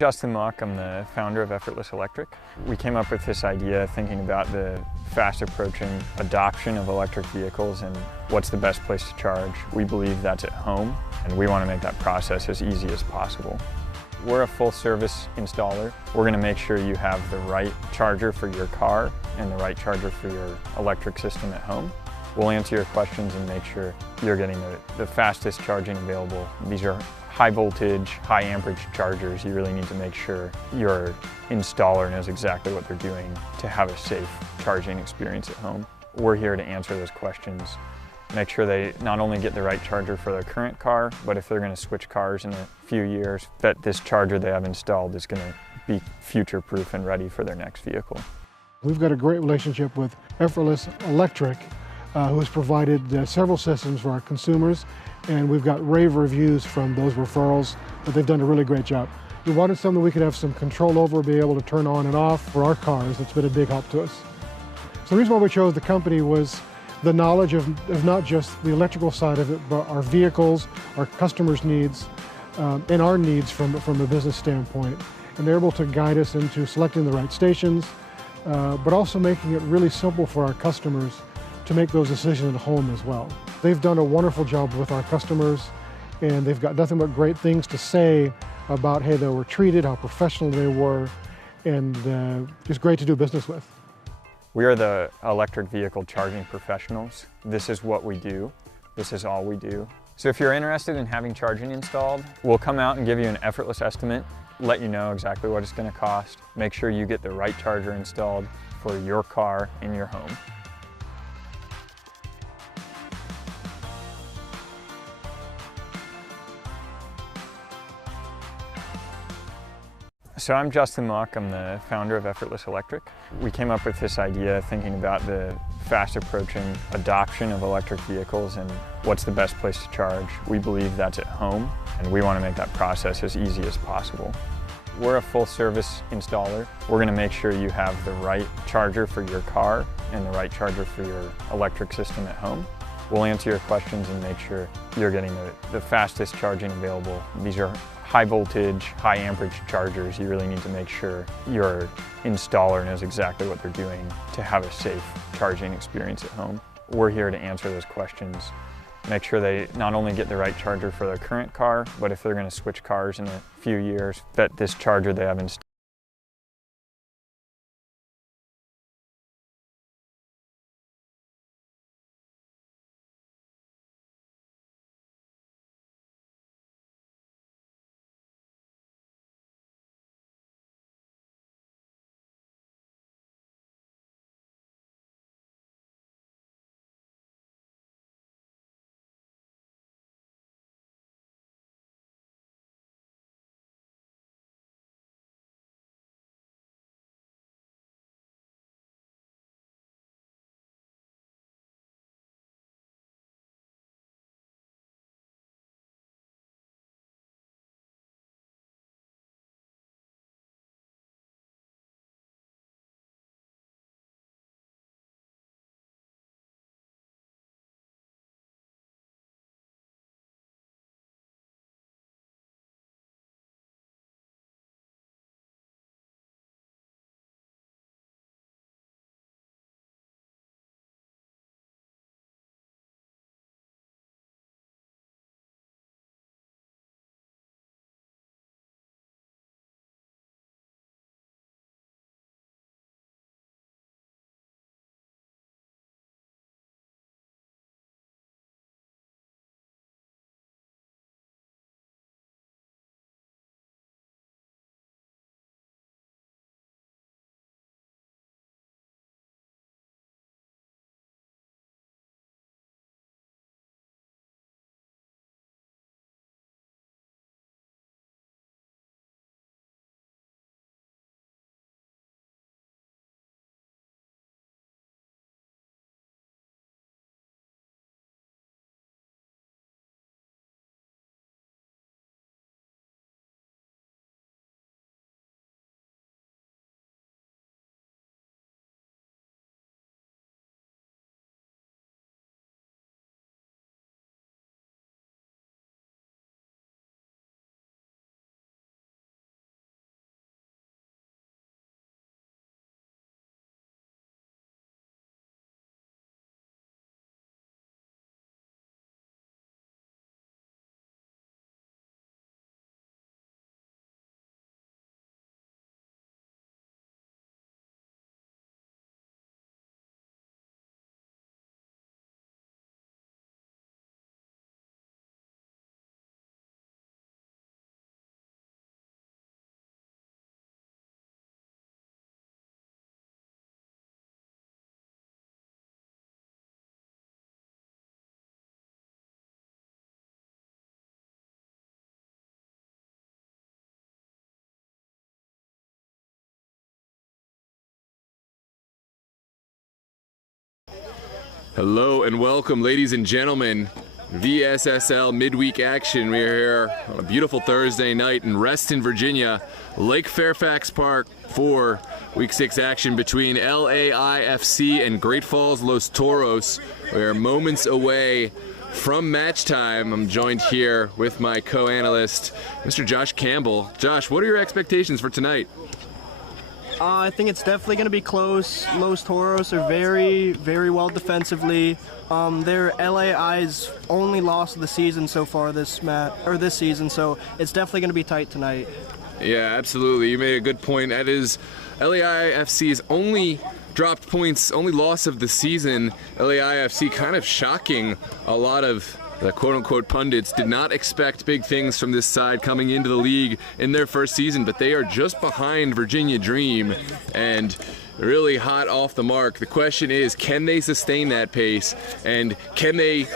Justin Mock, I'm the founder of Effortless Electric. We came up with this idea thinking about the fast approaching adoption of electric vehicles and what's the best place to charge. We believe that's at home, and we want to make that process as easy as possible. We're a full service installer. We're going to make sure you have the right charger for your car and the right charger for your electric system at home. We'll answer your questions and make sure you're getting the fastest charging available. These are high voltage, high amperage chargers. You really need to make sure your installer knows exactly what they're doing to have a safe charging experience at home. We're here to answer those questions. Make sure they not only get the right charger for their current car, but if they're going to switch cars in a few years, that this charger they have installed is going to be future-proof and ready for their next vehicle. We've got a great relationship with Effortless Electric, who has provided several systems for our consumers, and we've got rave reviews from those referrals that they've done a really great job. We wanted something we could have some control over, be able to turn on and off for our cars. That's been a big help to us. So the reason why we chose the company was the knowledge of not just the electrical side of it, but our vehicles, our customers' needs, and our needs from a business standpoint. And they're able to guide us into selecting the right stations, but also making it really simple for our customers to make those decisions at home as well. They've done a wonderful job with our customers, and they've got nothing but great things to say about how they were treated, how professional they were, and just great to do business with. We are the electric vehicle charging professionals. This is what we do. This is all we do. So if you're interested in having charging installed, we'll come out and give you an effortless estimate, let you know exactly what it's going to cost, make sure you get the right charger installed for your car in your home. So I'm Justin Mock, I'm the founder of Effortless Electric. We came up with this idea thinking about the fast approaching adoption of electric vehicles and what's the best place to charge. We believe that's at home, and we want to make that process as easy as possible. We're a full service installer. We're going to make sure you have the right charger for your car and the right charger for your electric system at home. We'll answer your questions and make sure you're getting the fastest charging available. These are high voltage, high amperage chargers. You really need to make sure your installer knows exactly what they're doing to have a safe charging experience at home. We're here to answer those questions. Make sure they not only get the right charger for their current car, but if they're going to switch cars in a few years, that this charger they have installed Hello and welcome, ladies and gentlemen. VSSL midweek action. We are here on a beautiful Thursday night in Reston, Virginia, Lake Fairfax Park for Week 6 action between LAI FC and Great Falls Los Toros. We are moments away from match time. I'm joined here with my co-analyst, Mr. Josh Campbell. Josh, what are your expectations for tonight? I think it's definitely going to be close. Los Toros are very, very well defensively. They're LAI's only loss of the season so far this season, so it's definitely going to be tight tonight. Yeah, absolutely. You made a good point. That is LAIFC's only dropped points, only loss of the season. LAIFC kind of shocking a lot of the quote-unquote pundits did not expect big things from this side coming into the league in their first season, but they are just behind Virginia Dream and really hot off the mark. The question is, can they sustain that pace, and can they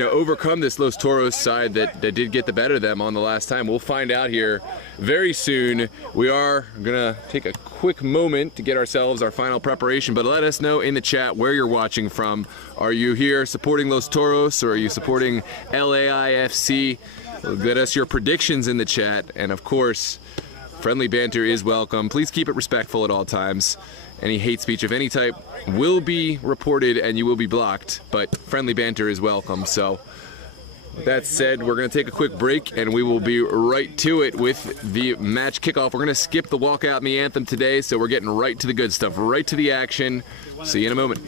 overcome this Los Toros side that did get the better of them on the last time? We'll find out here very soon. We are gonna take a quick moment to get ourselves our final preparation, but let us know in the chat where you're watching from. Are you here supporting Los Toros, or are you supporting LAIFC? Let us your predictions in the chat, and of course, friendly banter is welcome. Please keep it respectful at all times. Any hate speech of any type will be reported and you will be blocked, but friendly banter is welcome. So with that said, we're going to take a quick break and we will be right to it with the match kickoff. We're going to skip the walkout and the anthem today, so we're getting right to the good stuff, right to the action. See you in a moment.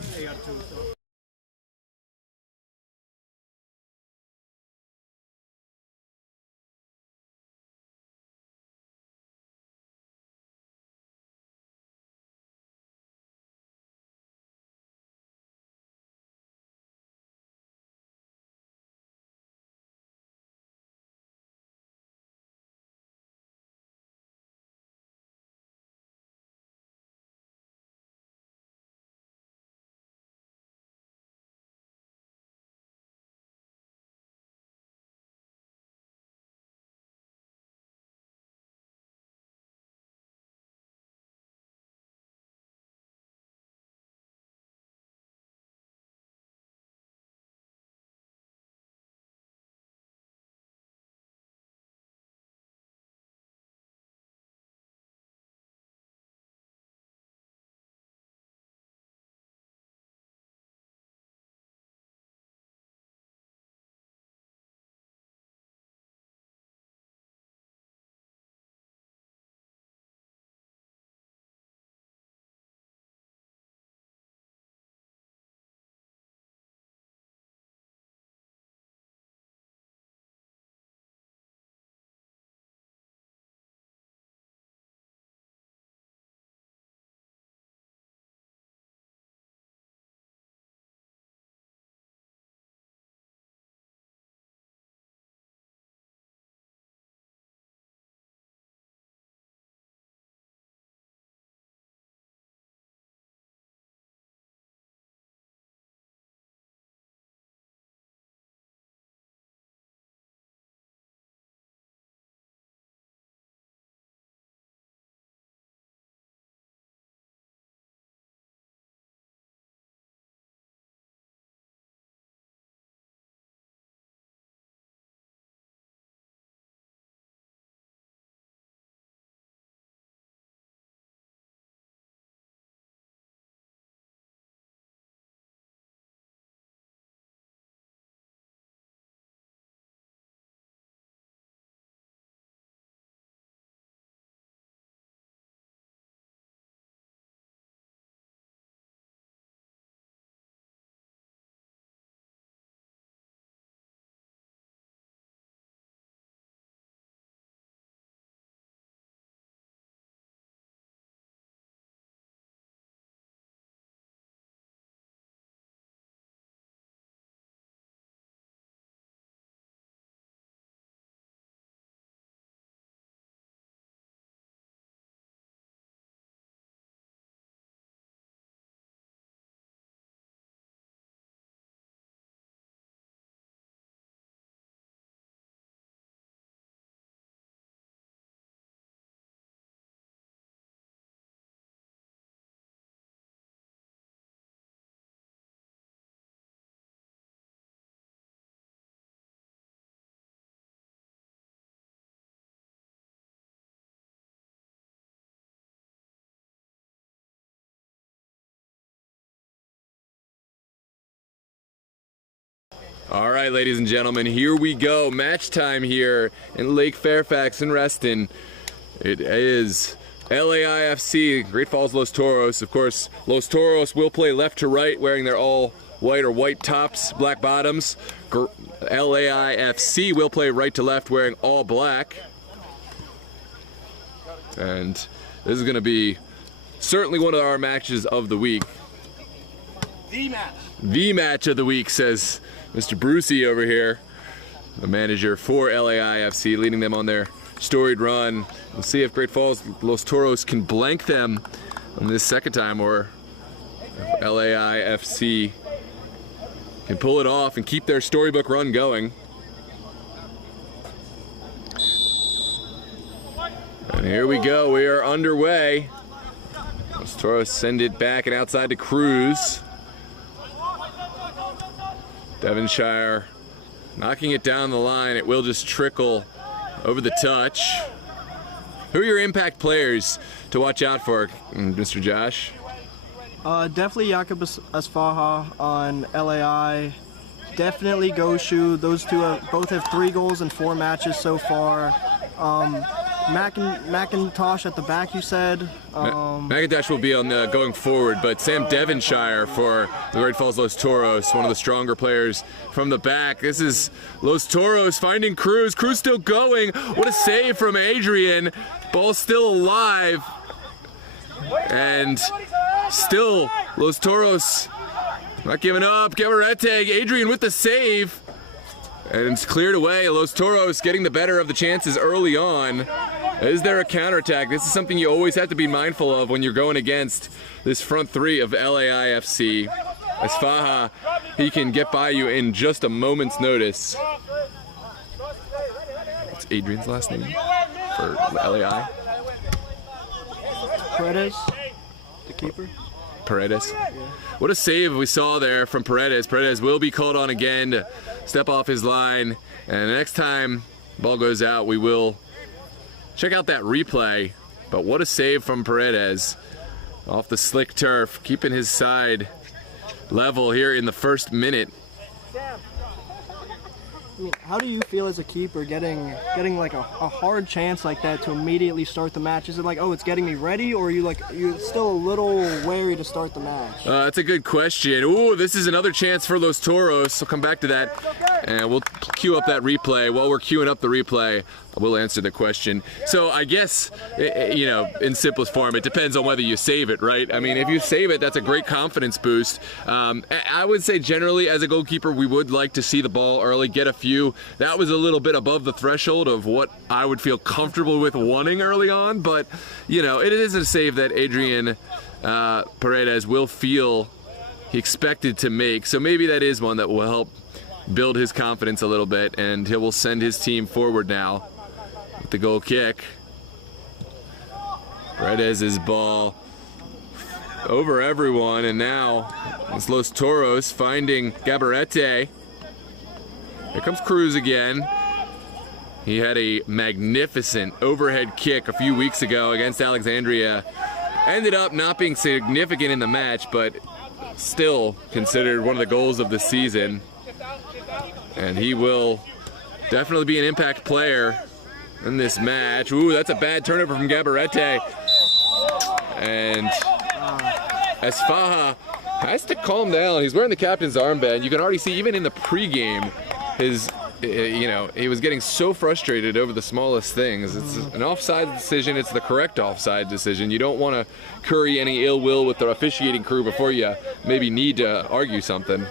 All right, ladies and gentlemen, here we go. Match time here in Lake Fairfax and Reston. It is LAI FC, Great Falls Los Toros. Of course, Los Toros will play left to right, wearing their all white or white tops, black bottoms. LAI FC will play right to left, wearing all black. And this is going to be certainly one of our matches of the week. The match of the week, says Mr. Brucey over here, the manager for LAI FC, leading them on their storied run. We'll see if Great Falls Los Toros can blank them on this second time, or if LAI FC can pull it off and keep their storybook run going. And here we go, we are underway. Los Toros send it back and outside to Cruz. Devonshire knocking it down the line. It will just trickle over the touch. Who are your impact players to watch out for, Mr. Josh? Definitely Jakob Asfaha on LAI. Definitely Goshu. Those two both have 3 goals in 4 matches so far. McIntosh at the back, you said. McIntosh will be on going forward, but Sam Devonshire for the Great Falls Los Toros, one of the stronger players from the back. This is Los Toros finding Cruz. Cruz still going. What a save from Adrian. Ball still alive. And still Los Toros not giving up. Gabarete, Adrian with the save. And it's cleared away. Los Toros getting the better of the chances early on. Is there a counterattack? This is something you always have to be mindful of when you're going against this front 3 of LAI FC. Asfaha, he can get by you in just a moment's notice. What's Adrian's last name for LAI? Paredes, the keeper. Paredes. What a save we saw there from Paredes. Paredes will be called on again to step off his line. And the next time the ball goes out, we will check out that replay. But what a save from Paredes off the slick turf, keeping his side level here in the first minute. I mean, how do you feel as a keeper getting like a hard chance like that to immediately start the match? Is it like, oh, it's getting me ready, or are you like, you're still a little wary to start the match? That's a good question. Ooh, this is another chance for Los Toros. I'll come back to that, and we'll queue up that replay. While we're queuing up the replay, we'll answer the question. So I guess, you know, in simplest form, it depends on whether you save it, right? I mean, if you save it, that's a great confidence boost. I would say generally as a goalkeeper, we would like to see the ball early, get a few. That was a little bit above the threshold of what I would feel comfortable with wanting early on, but, you know, it is a save that Adrian Paredes will feel he expected to make. So maybe that is one that will help build his confidence a little bit, and he will send his team forward now with the goal kick. Paredes' ball over everyone, and now it's Los Toros finding Gabarete. Here comes Cruz again. He had a magnificent overhead kick a few weeks ago against Alexandria. Ended up not being significant in the match, but still considered one of the goals of the season. And he will definitely be an impact player in this match. Ooh, that's a bad turnover from Gabarete. And Asfaha has to calm down. He's wearing the captain's armband. You can already see, even in the pregame, he was getting so frustrated over the smallest things. It's an offside decision. It's the correct offside decision. You don't want to curry any ill will with the officiating crew before you maybe need to argue something.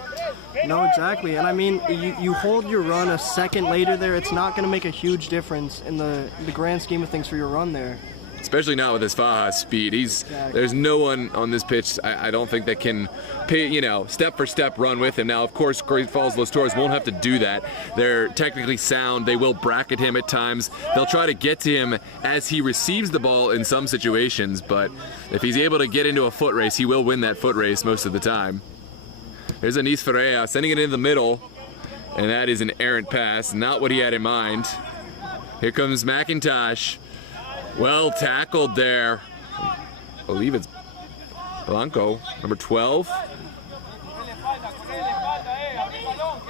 No, exactly. And I mean, you hold your run a second later there, it's not going to make a huge difference in the grand scheme of things for your run there. Especially not with Asfaha's speed. There's no one on this pitch, I don't think, that can step for step run with him. Now, of course, Great Falls Los Toros won't have to do that. They're technically sound. They will bracket him at times. They'll try to get to him as he receives the ball in some situations, but if he's able to get into a foot race, he will win that foot race most of the time. There's Anis Ferreira sending it in the middle, and that is an errant pass, not what he had in mind. Here comes McIntosh. Well tackled there. I believe it's Blanco, number 12.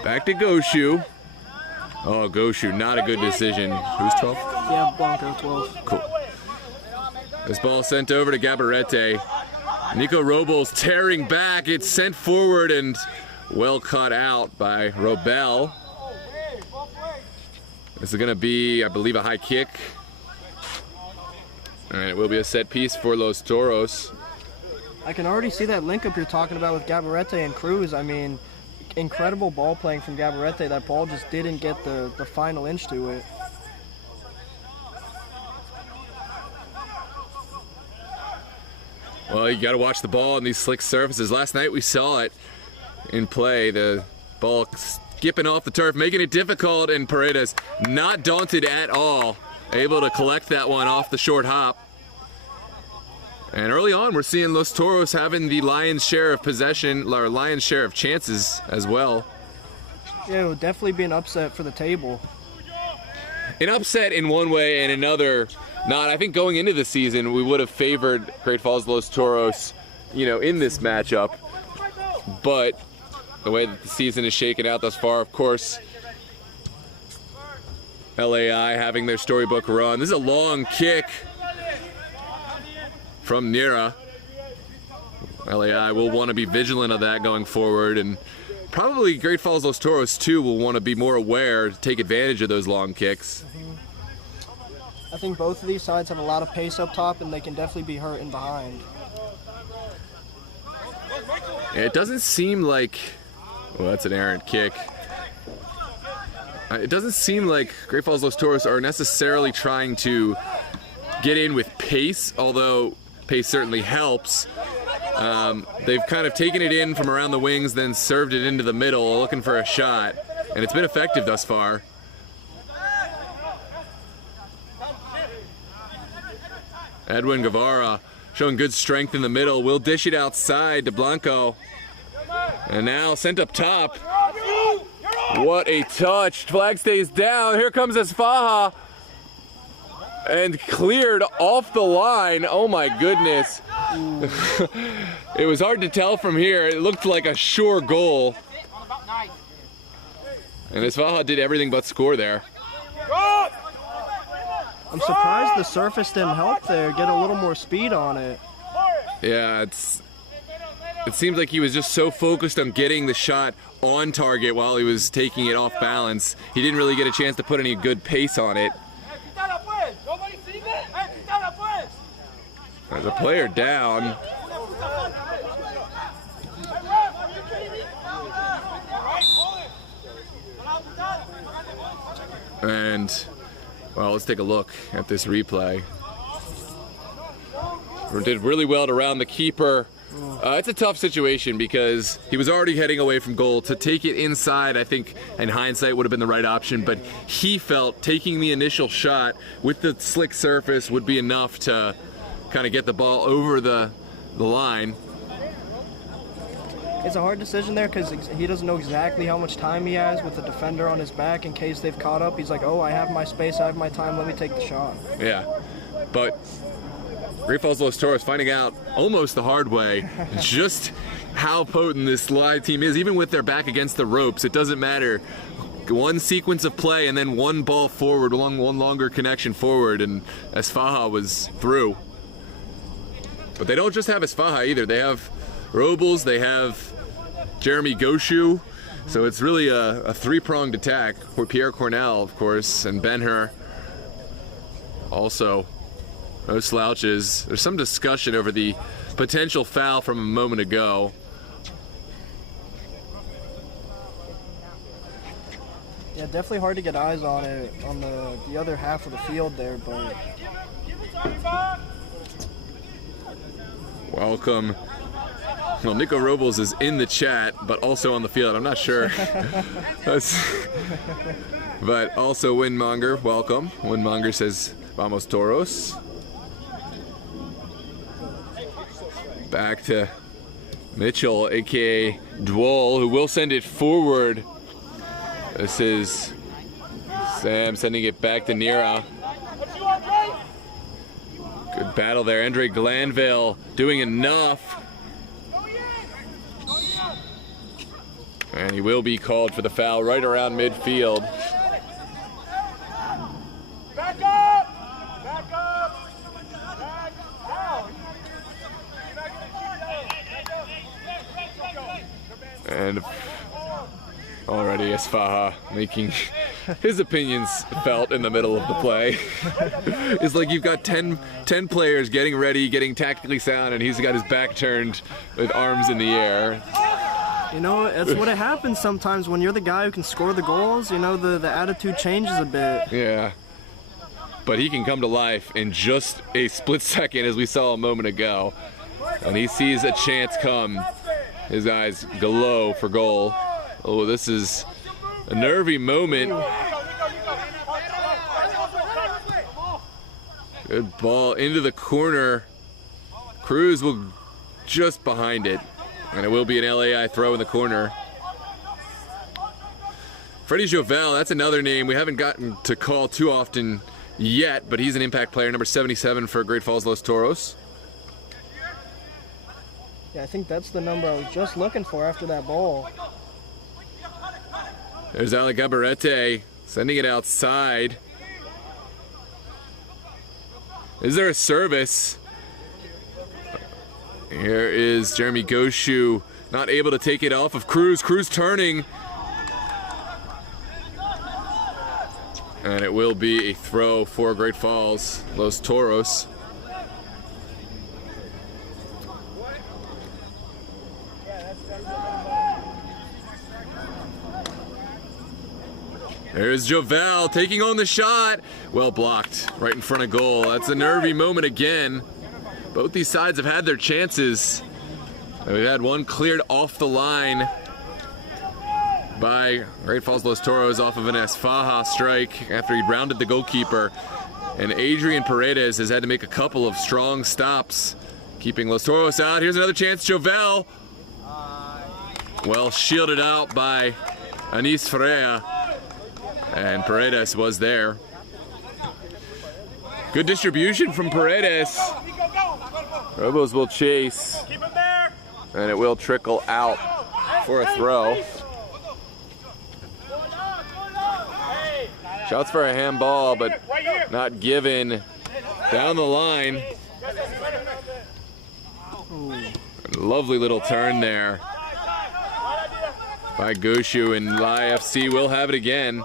Back to Goshu. Oh, Goshu, not a good decision. Who's 12? Yeah, Blanco 12. Cool. This ball sent over to Gabarete. Nico Robles tearing back. It's sent forward and well caught out by Robel. This is going to be, I believe, a high kick. And it will be a set piece for Los Toros. I can already see that link up you're talking about with Gabarete and Cruz. I mean, incredible ball playing from Gabarete. That ball just didn't get the final inch to it. Well, you got to watch the ball on these slick surfaces. Last night we saw it in play. The ball skipping off the turf, making it difficult, and Paredes not daunted at all. Able to collect that one off the short hop. And early on, we're seeing Los Toros having the lion's share of possession, or lion's share of chances as well. Yeah, it would definitely be an upset for the table. An upset in one way and another not. I think going into the season, we would have favored Great Falls Los Toros, in this matchup. But the way that the season is shaken out thus far, of course, LAI having their storybook run. This is a long kick from Nira. LAI will want to be vigilant of that going forward, and probably Great Falls Los Toros too will want to be more aware to take advantage of those long kicks. I think both of these sides have a lot of pace up top, and they can definitely be hurt in behind. It doesn't seem like, well, that's an errant kick. It doesn't seem like Great Falls Los Toros are necessarily trying to get in with pace, although pace certainly helps. They've kind of taken it in from around the wings, then served it into the middle, looking for a shot, and it's been effective thus far. Edwin Guevara showing good strength in the middle, will dish it outside to Blanco, and now sent up top. What a touch. Flag stays down. Here comes Esfaja. And cleared off the line. Oh my goodness. It was hard to tell from here. It looked like a sure goal. And Esfaja did everything but score there. I'm surprised the surface didn't help there. Get a little more speed on it. Yeah, it seems like he was just so focused on getting the shot on target while he was taking it off balance. He didn't really get a chance to put any good pace on it. There's a player down. And, well, let's take a look at this replay. Did really well to round the keeper. It's a tough situation because he was already heading away from goal. To take it inside, I think, in hindsight, would have been the right option, but he felt taking the initial shot with the slick surface would be enough to kind of get the ball over the line. It's a hard decision there because he doesn't know exactly how much time he has with the defender on his back in case they've caught up. He's like, oh, I have my space, I have my time, let me take the shot. Yeah, but Great Falls Los Toros finding out almost the hard way just how potent this LAI team is. Even with their back against the ropes, it doesn't matter. One sequence of play and then one ball forward, one longer connection forward, and Esfaja was through. But they don't just have Esfaja either. They have Robles, they have Jeremy Goshu. So it's really a three-pronged attack. For Pierre Cornell, of course, and Ben-Hur also. No slouches. There's some discussion over the potential foul from a moment ago. Yeah, definitely hard to get eyes on it on the other half of the field there, but welcome. Well, Nico Robles is in the chat, but also on the field. I'm not sure. But also Windmonger, welcome. Windmonger says, Vamos Toros. Back to Mitchell, aka Dwell, who will send it forward. This is Sam sending it back to Nira. Good battle there. Andre Glanville doing enough. And he will be called for the foul right around midfield. Back up! Back up! Back down! And already Esfaha making his opinions felt in the middle of the play. It's like you've got 10 players getting ready, getting tactically sound, and he's got his back turned with arms in the air. You know, it's what it happens sometimes when you're the guy who can score the goals. You know, the attitude changes a bit. Yeah. But he can come to life in just a split second, as we saw a moment ago. And he sees a chance come. His eyes glow for goal. Oh, this is a nervy moment. Good ball into the corner. Cruz will just behind it. And it will be an LAI throw in the corner. Freddie Jovel, that's another name we haven't gotten to call too often yet, but he's an impact player, number 77 for Great Falls Los Toros. Yeah, I think that's the number I was just looking for after that ball. There's Ale Gabarete sending it outside. Is there a service? Here is Jeremy Goshu, not able to take it off of Cruz. Cruz turning. And it will be a throw for Great Falls Los Toros. There's Jovel taking on the shot. Well blocked, right in front of goal. That's a nervy moment again. Both these sides have had their chances. We've had one cleared off the line by Great Falls Los Toros off of an Esfaha strike after he'd rounded the goalkeeper. And Adrian Paredes has had to make a couple of strong stops, keeping Los Toros out. Here's another chance, Jovel. Well shielded out by Anis Freya. And Paredes was there. Good distribution from Paredes. Robos will chase. And it will trickle out for a throw. Shouts for a handball, but not given. Down the line. Lovely little turn there by Goshu, and LAI FC will have it again.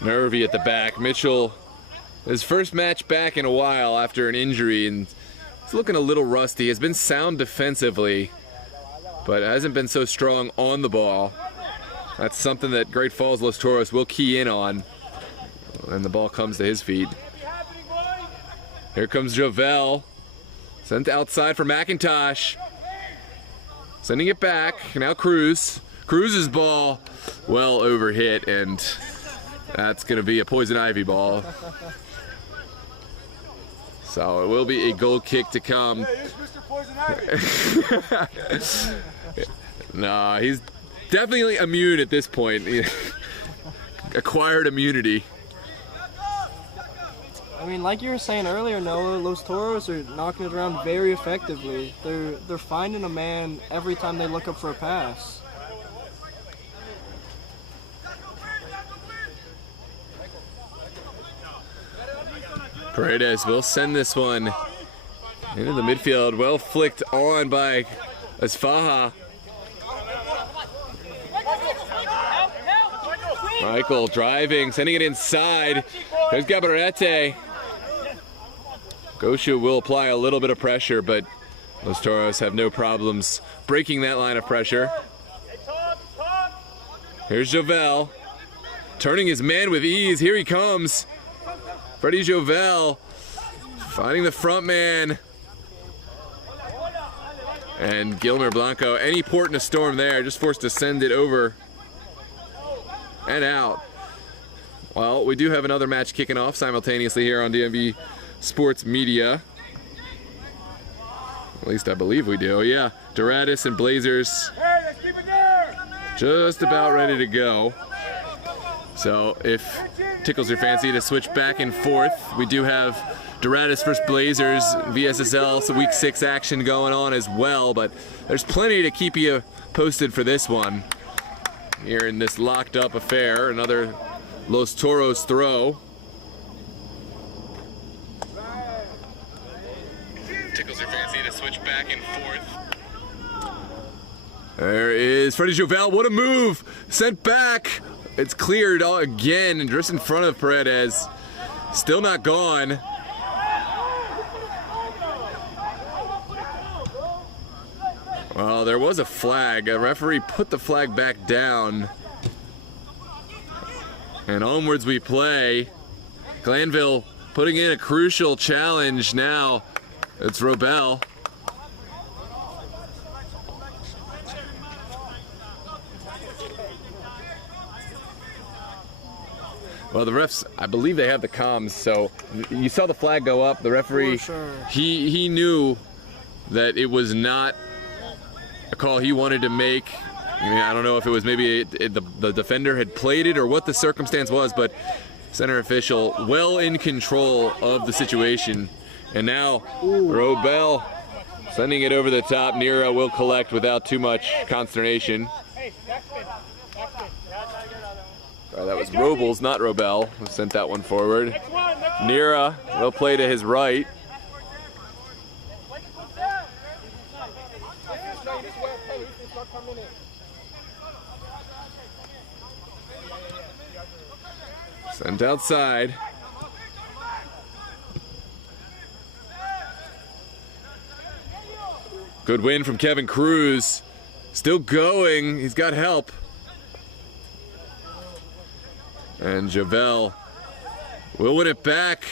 Nervy at the back. Mitchell, his first match back in a while after an injury, and it's looking a little rusty. Has been sound defensively, but hasn't been so strong on the ball. That's something that Great Falls Los Toros will key in on. And the ball comes to his feet. Here comes Jovel. Sent outside for McIntosh. Sending it back. Now Cruz. Cruz's ball well overhit, and that's going to be a poison ivy ball. So it will be a goal kick to come. Nah, he's definitely immune at this point. Acquired immunity. I mean, like you were saying earlier, Noah, Los Toros are knocking it around very effectively. They're finding a man every time they look up for a pass. Paredes will send this one into the midfield. Well flicked on by Esfaha. Michael driving, sending it inside. There's Gabarete. Goshu will apply a little bit of pressure, but Los Toros have no problems breaking that line of pressure. Here's Jovel, turning his man with ease. Here he comes. Freddie Jovel finding the front man. And Gilmer Blanco, any port in a storm there, just forced to send it over and out. Well, we do have another match kicking off simultaneously here on DMV Sports Media. At least I believe we do. Yeah, Doratus and Blazers just about ready to go. So if tickles your fancy to switch back and forth, we do have Doratus vs. Blazers, VSSL, so week 6 action going on as well, but there's plenty to keep you posted for this one. Here in this locked up affair, another Los Toros throw. Tickles your fancy to switch back and forth. There is Freddie Jovel, what a move! Sent back, it's cleared again and just in front of Paredes. Still not gone. Well, there was a flag. A referee put the flag back down. And onwards we play. Glanville putting in a crucial challenge now. It's Robel. Well, the refs, I believe they have the comms, so you saw the flag go up. The referee, he knew that it was not a call he wanted to make. I mean, I don't know if it was maybe the defender had played it or what the circumstance was, but center official well in control of the situation. And now Robel sending it over the top. Nira will collect without too much consternation. That was Robles, not Robel, who sent that one forward. Nira will play to his right. Sent outside. Good win from Kevin Cruz. Still going, he's got help. And Javel will win it back.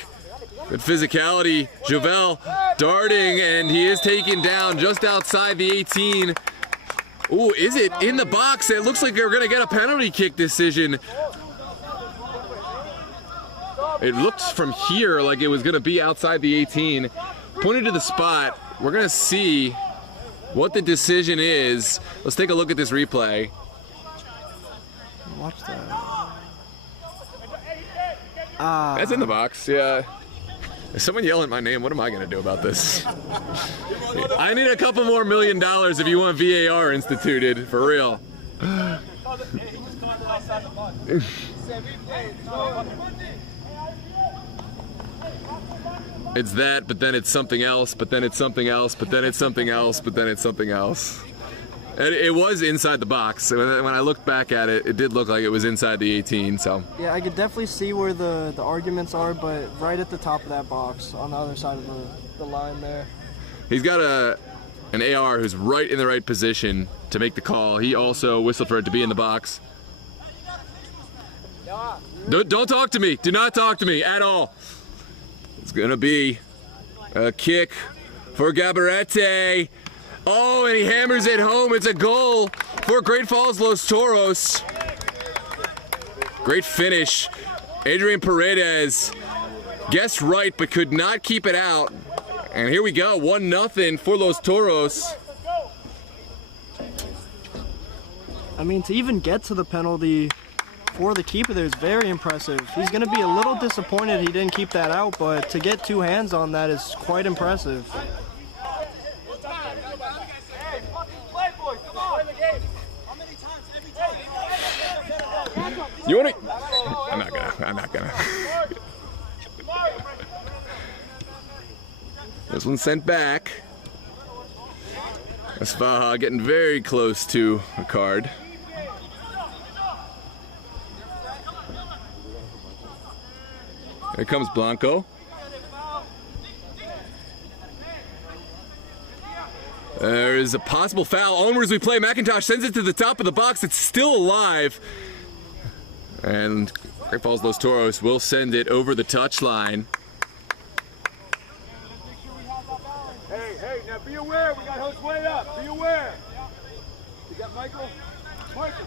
Good physicality. Javel darting, and he is taken down just outside the 18. Ooh, is it in the box? It looks like they're gonna get a penalty kick decision. It looks from here like it was gonna be outside the 18. Pointed to the spot. We're gonna see what the decision is. Let's take a look at this replay. Watch that. That's in the box, yeah. If someone yelling my name, what am I gonna do about this? I need a couple more $1 million if you want VAR instituted, for real. It's that, but then it's something else, but then it's something else, but then it's something else, but then it's something else. And it was inside the box. When I looked back at it, it did look like it was inside the 18, so. Yeah, I could definitely see where the arguments are, but right at the top of that box, on the other side of the line there. He's got an AR who's right in the right position to make the call. He also whistled for it to be in the box. Don't talk to me. Do not talk to me at all. It's gonna be a kick for Gabarete. Oh, and he hammers it home. It's a goal for Great Falls Los Toros. Great finish. Adrian Paredes guessed right, but could not keep it out. And here we go, 1-0 for Los Toros. I mean, to even get to the penalty for the keeper there is very impressive. He's going to be a little disappointed he didn't keep that out, but to get 2 hands on that is quite impressive. You want to? I'm not gonna. This one's sent back. Esfaha getting very close to a card. Here comes Blanco. There is a possible foul. Onwards we play. McIntosh sends it to the top of the box. It's still alive. And Great Falls Los Toros will send it over the touchline. Hey, now be aware. We got host way up. Be aware. You got Michael?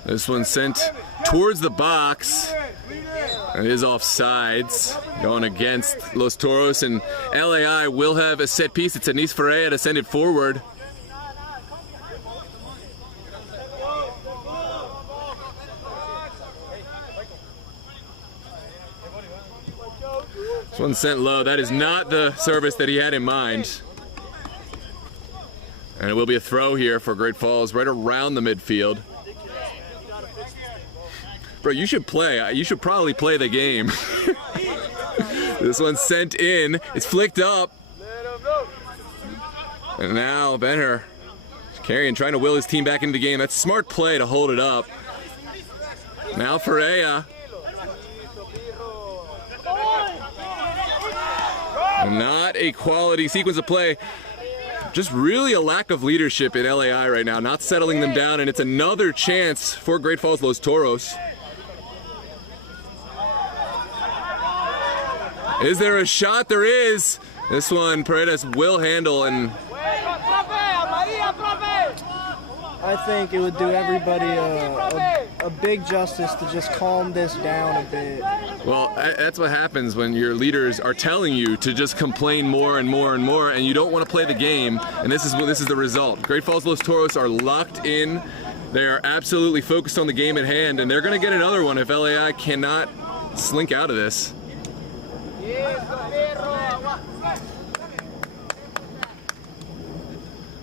This one's sent towards the box. It is offsides, going against Los Toros, and LAI will have a set piece. It's Anis Ferreira to send it forward. This one sent low. That is not the service that he had in mind. And it will be a throw here for Great Falls right around the midfield. Bro, you should play. You should probably play the game. This one's sent in. It's flicked up. And now Benher carrying, trying to will his team back into the game. That's a smart play to hold it up. Now Ferreira. Not a quality sequence of play. Just really a lack of leadership in LAI right now, not settling them down, and it's another chance for Great Falls Los Toros. Is there a shot? There is. This one Paredes will handle, and I think it would do everybody a big justice to just calm this down a bit. well, that's what happens when your leaders are telling you to just complain more and more and more, and you don't want to play the game. And this is the result. Great Falls Los Toros are locked in. They are absolutely focused on the game at hand, and they're going to get another one if LAI cannot slink out of this.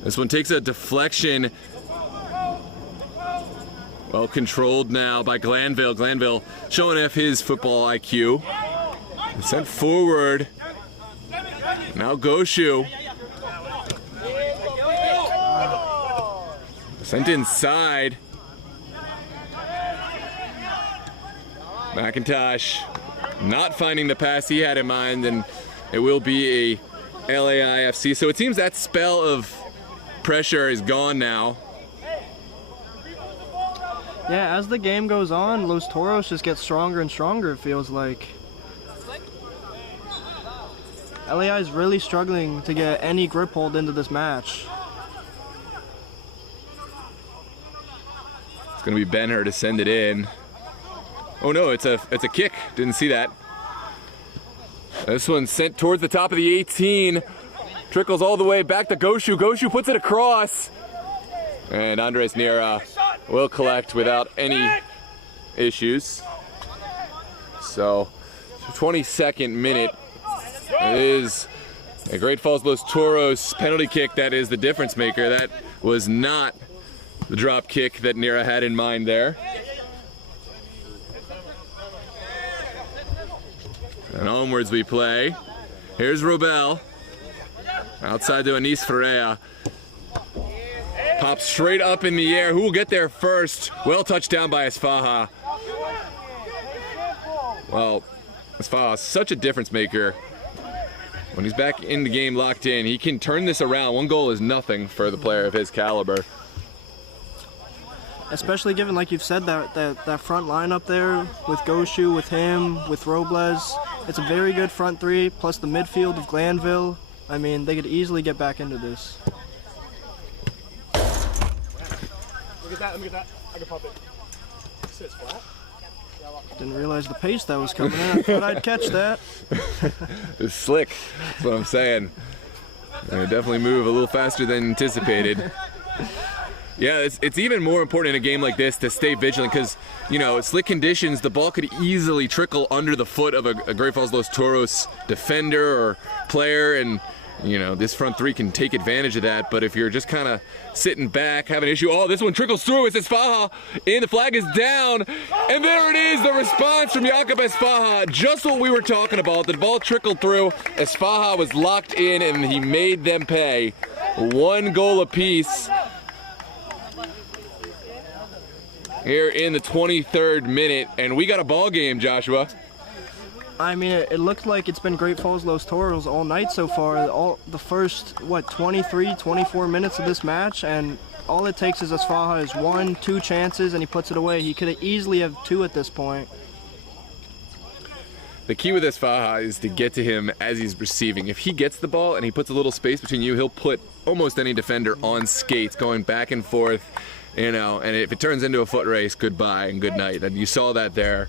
This one takes a deflection. Well controlled now by Glanville. Glanville showing off his football IQ. Sent forward. Now Goshu. Sent inside. McIntosh not finding the pass he had in mind, and it will be a LAIFC. So it seems that spell of pressure is gone now. Yeah, as the game goes on, Los Toros just get stronger and stronger, it feels like. LAI is really struggling to get any grip hold into this match. It's going to be Benher to send it in. Oh no, it's a kick. Didn't see that. This one's sent towards the top of the 18. Trickles all the way back to Goshu. Goshu puts it across. And Andres Nera will collect without any issues. So, 22nd minute. It is a Great Falls Los Toros penalty kick that is the difference maker. That was not the drop kick that Nera had in mind there. And onwards we play. Here's Robel. Outside to Anis Ferreira. Pops straight up in the air. Who will get there first? Well touched down by Esfaha. Well, Esfaha is such a difference maker. When he's back in the game locked in, he can turn this around. One goal is nothing for the player of his caliber. Especially given, like you've said, that front line up there with Goshu, with him, with Robles. It's a very good front three, plus the midfield of Glanville. I mean, they could easily get back into this. Look at that, let me get that. I can pop it. Sits flat. Didn't realize the pace that was coming in. I thought I'd catch that. It's slick, that's what I'm saying. They definitely move a little faster than anticipated. Yeah, it's even more important in a game like this to stay vigilant because, you know, slick conditions, the ball could easily trickle under the foot of a Great Falls Los Toros defender or player, and, you know, this front three can take advantage of that. But if you're just kind of sitting back, have an issue, oh, this one trickles through, it's Esfaha, and the flag is down, and there it is, the response from Jakob Esfaha, just what we were talking about. The ball trickled through, Esfaha was locked in, and he made them pay. 1 goal apiece. Here in the 23rd minute, and we got a ball game, Joshua. I mean, it looked like it's been Great Falls Los Toros all night so far. All the first, 23, 24 minutes of this match, and all it takes is Esfaha is 1, 2 chances, and he puts it away. He could easily have 2 at this point. The key with Esfaha is to get to him as he's receiving. If he gets the ball and he puts a little space between you, he'll put almost any defender on skates, going back and forth. You know, and if it turns into a foot race, goodbye and good night. And you saw that there.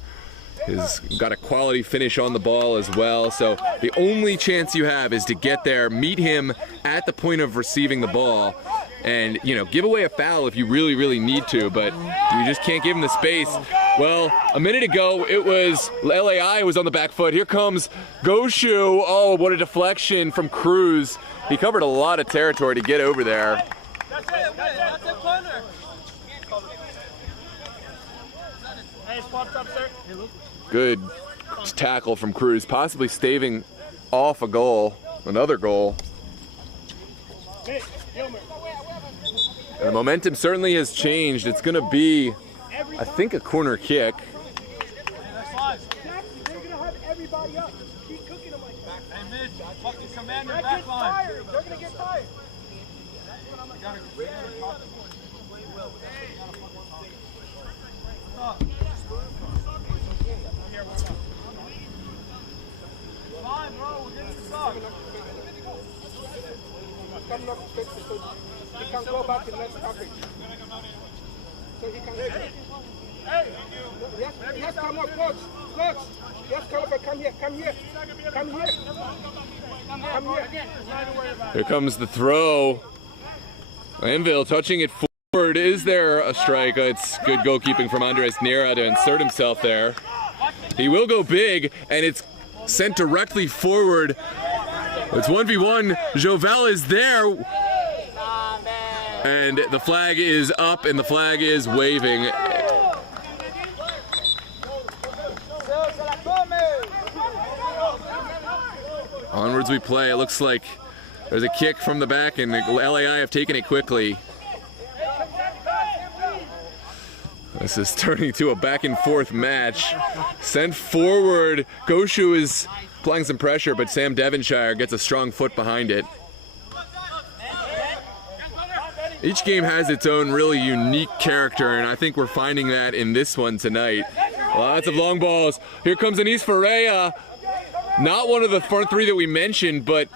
He's got a quality finish on the ball as well. So the only chance you have is to get there, meet him at the point of receiving the ball, and, you know, give away a foul if you really, really need to. But you just can't give him the space. Well, a minute ago, it was LAI who was on the back foot. Here comes Goshu. Oh, what a deflection from Cruz. He covered a lot of territory to get over there. Good tackle from Cruz, possibly staving off a goal, another goal. And the momentum certainly has changed. It's going to be, I think, a corner kick. He can go back to the next package. So he can. Hey! Yes, come up, coach. Coach! Yes, come up and come here. Come here. Come here. Come here. Here comes the throw. Anvil touching it forward. Is there a strike? It's good goalkeeping from Andres Nera to insert himself there. He will go big, and it's sent directly forward. It's 1v1. Jovel is there. And the flag is up and the flag is waving. Onwards we play. It looks like there's a kick from the back and the LAI have taken it quickly. This is turning to a back and forth match. Sent forward. Goshu is applying some pressure, but Sam Devonshire gets a strong foot behind it. Each game has its own really unique character, and I think we're finding that in this one tonight. Lots of long balls. Here comes Anis Ferreira. Not one of the front three that we mentioned, but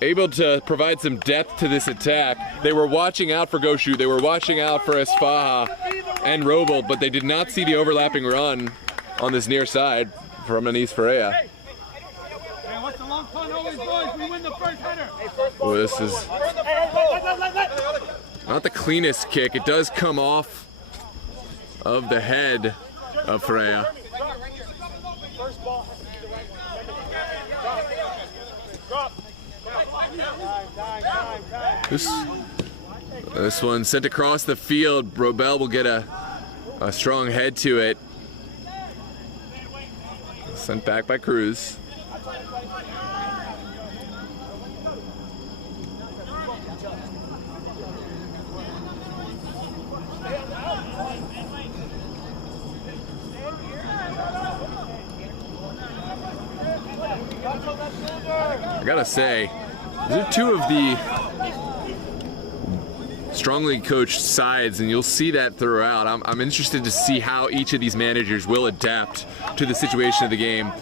able to provide some depth to this attack. They were watching out for Goshu. They were watching out for Esfaha and Robold, but they did not see the overlapping run on this near side from Anis Ferreira. Well, this is not the cleanest kick. It does come off of the head of Ferreira. This one sent across the field. Robel will get a strong head to it. Sent back by Cruz. I gotta say, these are two of the strongly coached sides, and you'll see that throughout. I'm interested to see how each of these managers will adapt to the situation of the game.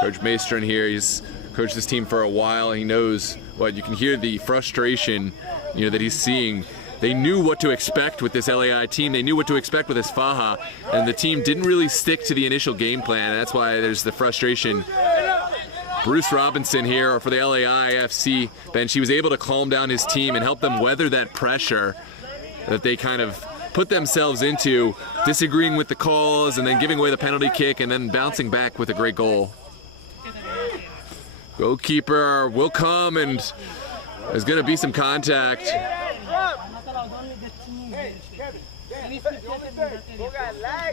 Coach Maestron here, he's coached this team for a while. He knows what you can hear the frustration, that he's seeing. They knew what to expect with this LAI team. They knew what to expect with this Faha, and the team didn't really stick to the initial game plan, and that's why there's the frustration. Bruce Robinson here for the LAI-FC bench, he was able to calm down his team and help them weather that pressure that they kind of put themselves into, disagreeing with the calls and then giving away the penalty kick and then bouncing back with a great goal. Goalkeeper will come, and there's going to be some contact.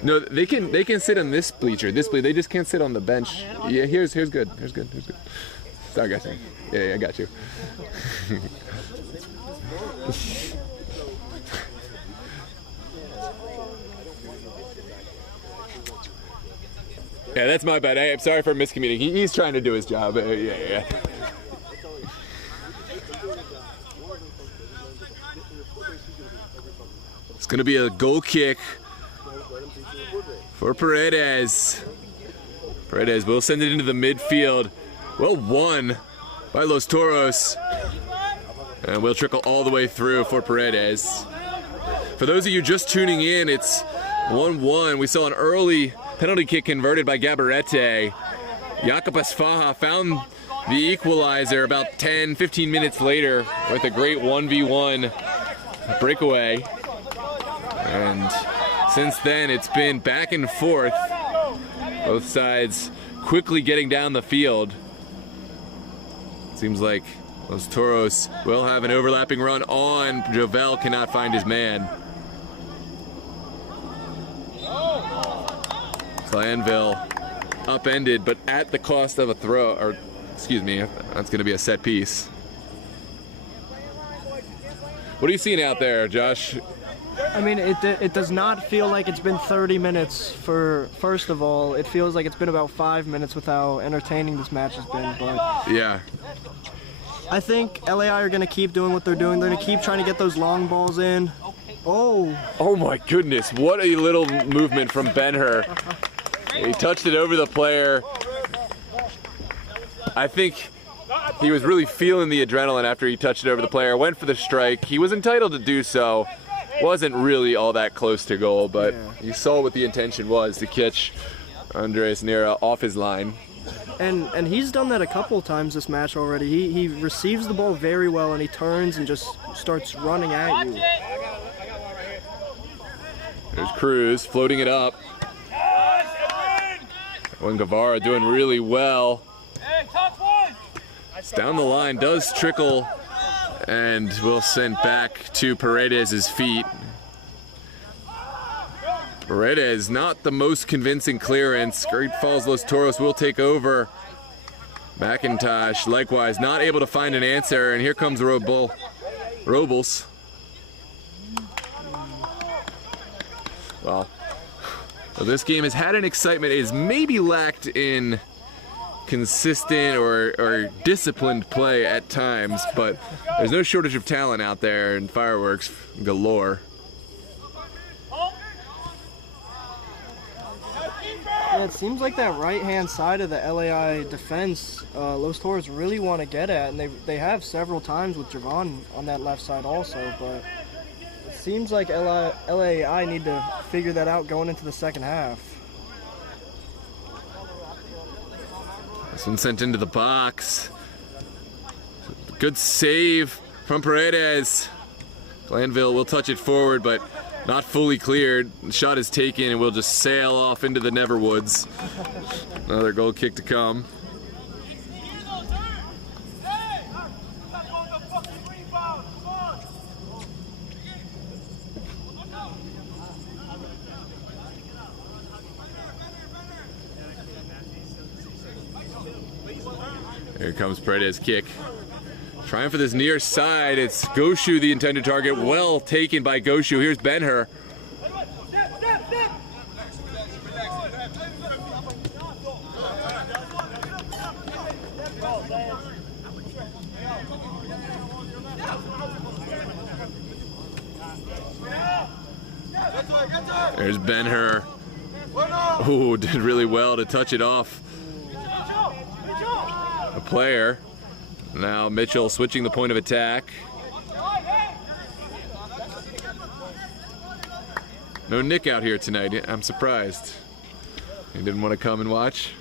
No, they can sit on this bleacher. They just can't sit on the bench. Yeah, here's good. Here's good. Sorry, guys. Yeah, I got you. Yeah, that's my bad. I'm sorry for miscommunicating. He's trying to do his job. Yeah. It's going to be a goal kick for Paredes. Paredes will send it into the midfield. Well won by Los Toros. And will trickle all the way through for Paredes. For those of you just tuning in, it's 1-1. We saw an early penalty kick converted by Gabarete. Jakob Esfaha found the equalizer about 10-15 minutes later with a great 1v1 breakaway. And Since then, it's been back and forth. Both sides quickly getting down the field. Seems like Los Toros will have an overlapping run on. Jovel cannot find his man. Glanville upended, but at the cost of a throw, or excuse me, that's going to be a set piece. What are you seeing out there, Josh? I mean, it does not feel like it's been 30 minutes for, first of all, it feels like it's been about 5 minutes with how entertaining this match has been, but Yeah. I think LAI are going to keep doing what they're doing. They're going to keep trying to get those long balls in. Oh my goodness, what a little movement from Ben-Hur. He touched it over the player. I think he was really feeling the adrenaline after he touched it over the player, went for the strike. He was entitled to do so. Wasn't really all that close to goal, but you saw what the intention was, to catch Andres Nera off his line. And he's done that a couple times this match already. He receives the ball very well and he turns and just starts running at you. There's Cruz floating it up. Juan Guevara doing really well. It's down the line, does trickle, and will send back to Paredes' feet. Paredes, not the most convincing clearance. Great Falls Los Toros will take over. McIntosh, likewise, not able to find an answer, and here comes Robles. Well, this game has had an excitement. It has maybe lacked in consistent or disciplined play at times, but there's no shortage of talent out there and fireworks galore. Yeah, it seems like that right-hand side of the LAI defense, Los Toros really want to get at, and they have several times with Javon on that left side also, but it seems like LAI need to figure that out going into the second half. This one sent into the box. Good save from Paredes. Glanville will touch it forward, but not fully cleared. The shot is taken and will just sail off into the Neverwoods. Another goal kick to come. Here comes Paredes' kick. Trying for this near side. It's Goshu, the intended target. Well taken by Goshu. Here's Ben-Hur. There's Ben-Hur. Oh, did really well to touch it off a player. Now Mitchell switching the point of attack. No Nick out here tonight. I'm surprised. He didn't want to come and watch.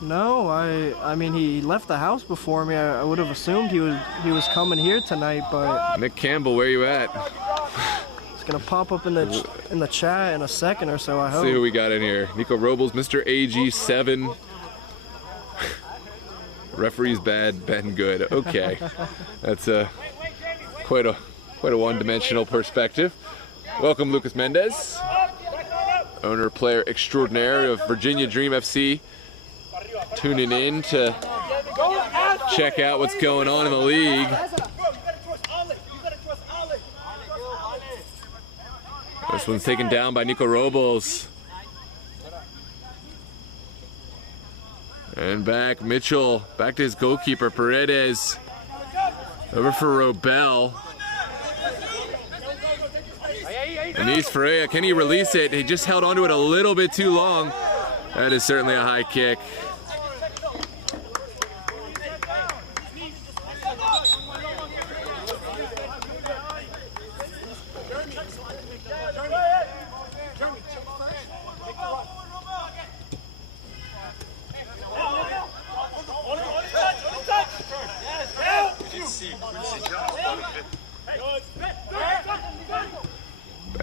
No, I mean he left the house before me. I would have assumed he was coming here tonight, but Nick Campbell, where you at? it's gonna pop up in the chat in a second or so. I hope. See who we got in here. Nico Robles, Mr. AG7. Referee's bad, Ben good. Okay, that's quite a one-dimensional perspective. Welcome, Lucas Mendez, owner player extraordinaire of Virginia Dream FC, tuning in to check out what's going on in the league. This one's taken down by Nico Robles. And back, Mitchell, back to his goalkeeper, Paredes. Over for Robel. Anis Ferreira, can he release it? He just held onto it a little bit too long. That is certainly a high kick.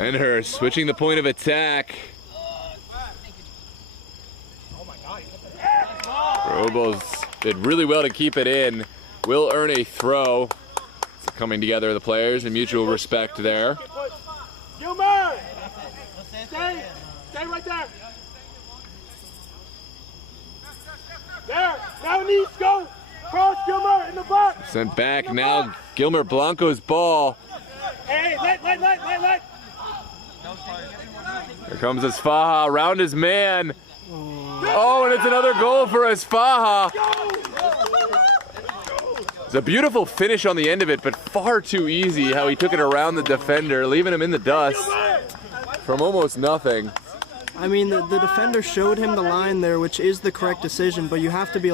And her switching the point of attack. Robles did really well to keep it in. Will earn a throw. So coming together, the players, and mutual respect there. Gilmer! Stay right there. There, now knees go. Cross Gilmer in the box. Sent back now, Gilmer Blanco's ball. Hey, let. Here comes Esfaha around his man. Oh, and it's another goal for Esfaha. It's a beautiful finish on the end of it, but far too easy how he took it around the defender, leaving him in the dust from almost nothing. I mean, the defender showed him the line there, which is the correct decision, but you have to be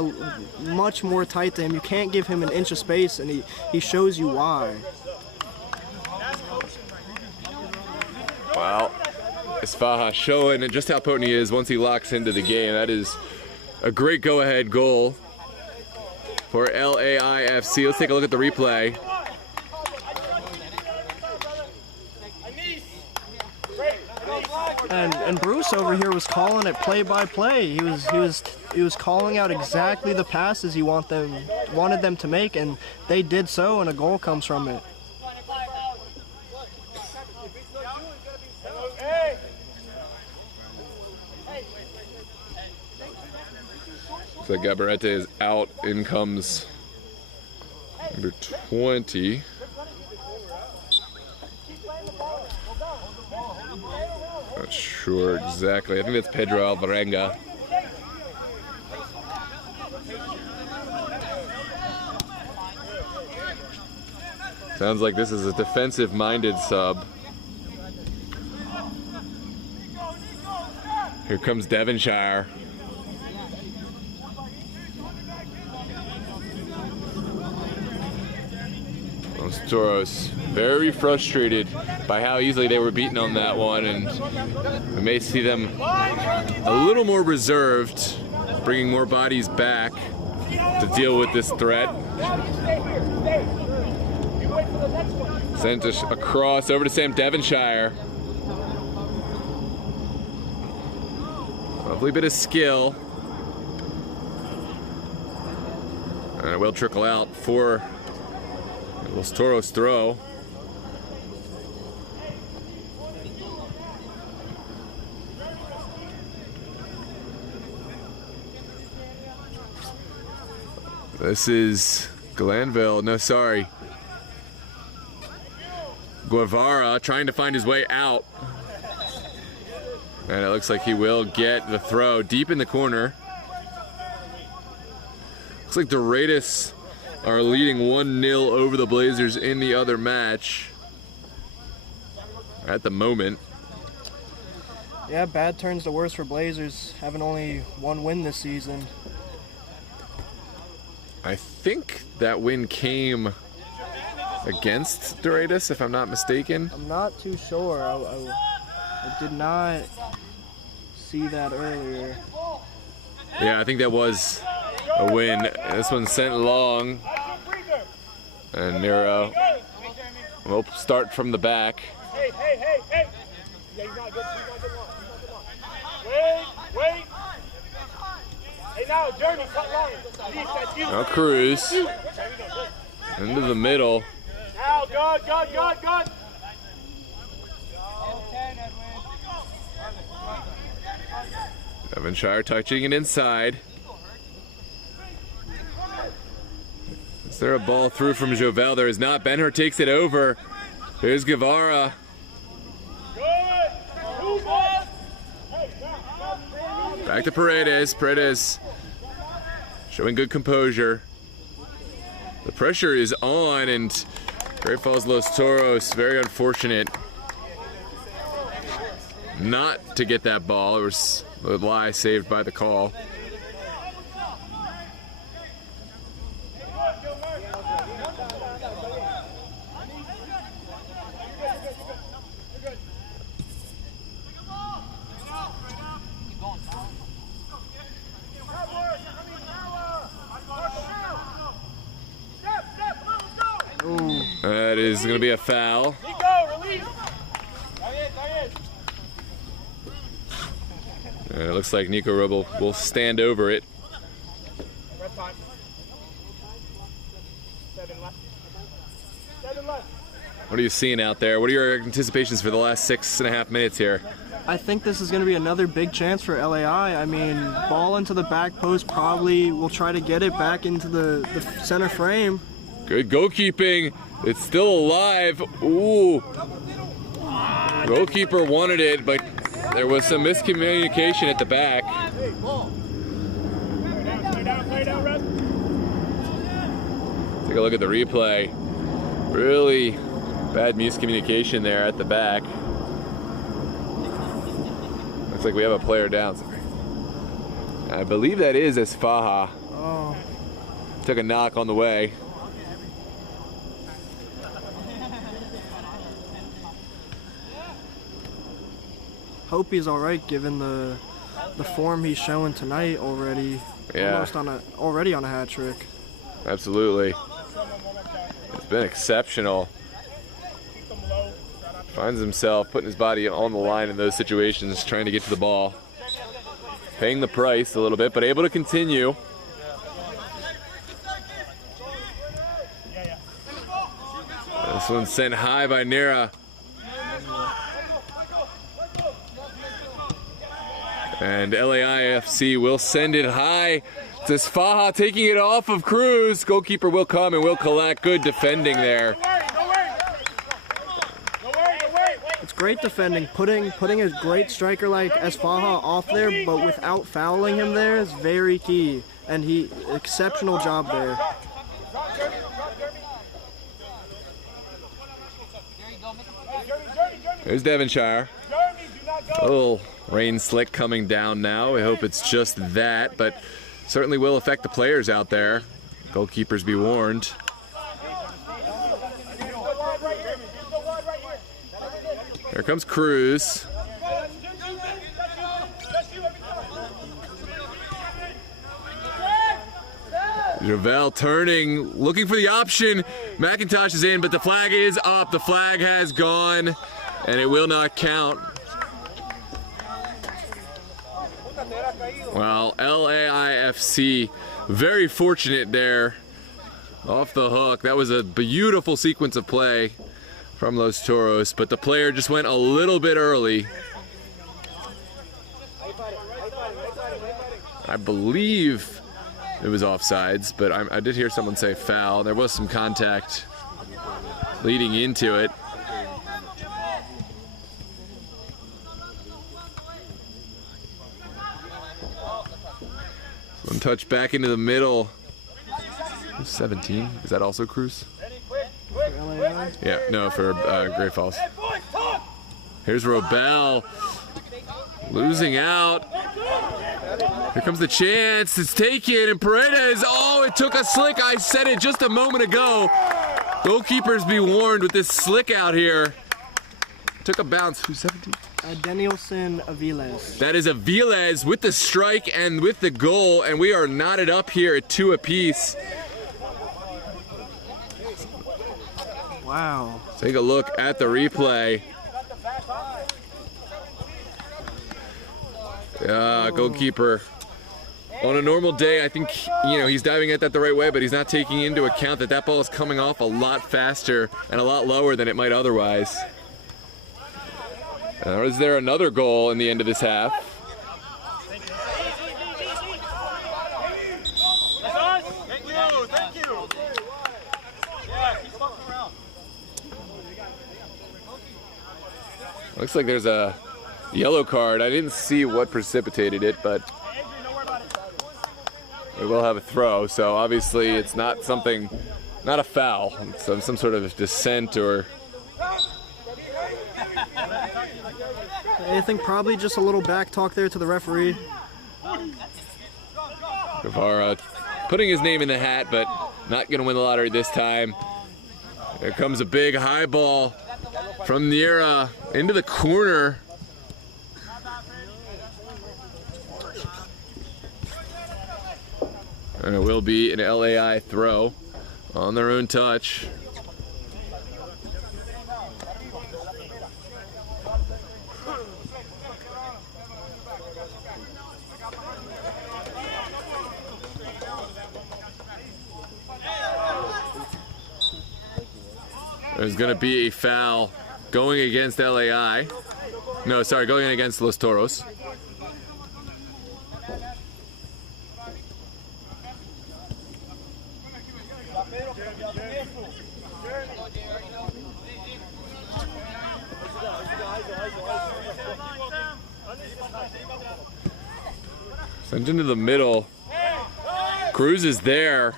much more tight to him. You can't give him an inch of space, and he shows you why. Wow. Esfaha showing just how potent he is once he locks into the game. That is a great go-ahead goal for LAIFC. Let's take a look at the replay. And Bruce over here was calling it play by play. He was calling out exactly the passes he wanted them to make, and they did so, and a goal comes from it. So Gabarete is out. In comes number 20. Not sure exactly. I think that's Pedro Alvarenga. Sounds like this is a defensive-minded sub. Here comes Devonshire. Those Toros very frustrated by how easily they were beaten on that one, and we may see them a little more reserved, bringing more bodies back to deal with this threat. Sent across over to Sam Devonshire. Lovely bit of skill. And it will trickle out for Los Toros throw. This is Glanville, no sorry. Guevara trying to find his way out. And it looks like he will get the throw deep in the corner. Looks like the Raiders are leading 1-0 over the Blazers in the other match at the moment. Yeah, bad turns to worse for Blazers, having only one win this season. I think that win came against Doratus, if I'm not mistaken. I'm not too sure. I did not see that earlier. Yeah, I think that was a win. This one's sent long. And Nero will start from the back. Hey. Yeah, he's not good. Wait. Hey, now, Jeremy, cut long. Now Cruz. Into the middle. Now, good. Devonshire touching it inside. Is there a ball through from Jovel? There is not. Ben-Hur takes it over. Here's Guevara. Back to Paredes. Paredes showing good composure. The pressure is on, and Great Falls Los Toros, very unfortunate not to get that ball. It was the LAI saved by the call. That is going to be a foul. And it looks like Nico Roble will stand over it. Red time. 7 left. 7 left. What are you seeing out there? What are your anticipations for the last 6.5 minutes here? I think this is going to be another big chance for LAI. I mean, ball into the back post, probably will try to get it back into the center frame. Good goalkeeping. It's still alive. Ooh. Goalkeeper wanted it, but there was some miscommunication at the back. Take a look at the replay. Really bad miscommunication there at the back. Looks like we have a player down. I believe that is Esfaha. Oh. Took a knock on the way. Hope he's all right given the form he's showing tonight already. Yeah. Already on a hat trick. Absolutely. It's been exceptional. Finds himself putting his body on the line in those situations, trying to get to the ball. Paying the price a little bit, but able to continue. This one's sent high by Nira. And LAIFC will send it high. It's Faha taking it off of Cruz. Goalkeeper will come and will collect. Good defending there. It's great defending. Putting a great striker like Esfaha off there, but without fouling him there is very key. And exceptional job there. There's Devonshire. A little rain slick coming down now. We hope it's just that, but certainly will affect the players out there. Goalkeepers be warned. Here comes Cruz. Javel turning, looking for the option. McIntosh is in, but the flag is up. The flag has gone, and it will not count. Well, LAIFC, very fortunate there. Off the hook. That was a beautiful sequence of play from Los Toros, but the player just went a little bit early. I believe it was offsides, but I did hear someone say foul. There was some contact leading into it. One touch back into the middle. 17. Is that also Cruz? Yeah, no, for Great Falls. Here's Robel. Losing out. Here comes the chance. It's taken, and Paredes. Oh, it took a slick. I said it just a moment ago. Goalkeepers be warned with this slick out here. Took a bounce. Who's 17? Danielson Aviles. That is Aviles with the strike and with the goal, and we are knotted up here at 2 apiece. Wow. Take a look at the replay. Goalkeeper. On a normal day, I think, he's diving at that the right way, but he's not taking into account that ball is coming off a lot faster and a lot lower than it might otherwise. Or is there another goal in the end of this half? Thank you. Yeah, keep fucking around. Looks like there's a yellow card. I didn't see what precipitated it, but we will have a throw. So obviously it's not a foul. It's some sort of dissent or. I think probably just a little back talk there to the referee. Guevara putting his name in the hat, but not going to win the lottery this time. There comes a big high ball from Nira into the corner. And it will be an LAI throw on their own touch. There's going to be a foul going against LAI. No, sorry, going against Los Toros. Sent into the middle. Cruz is there.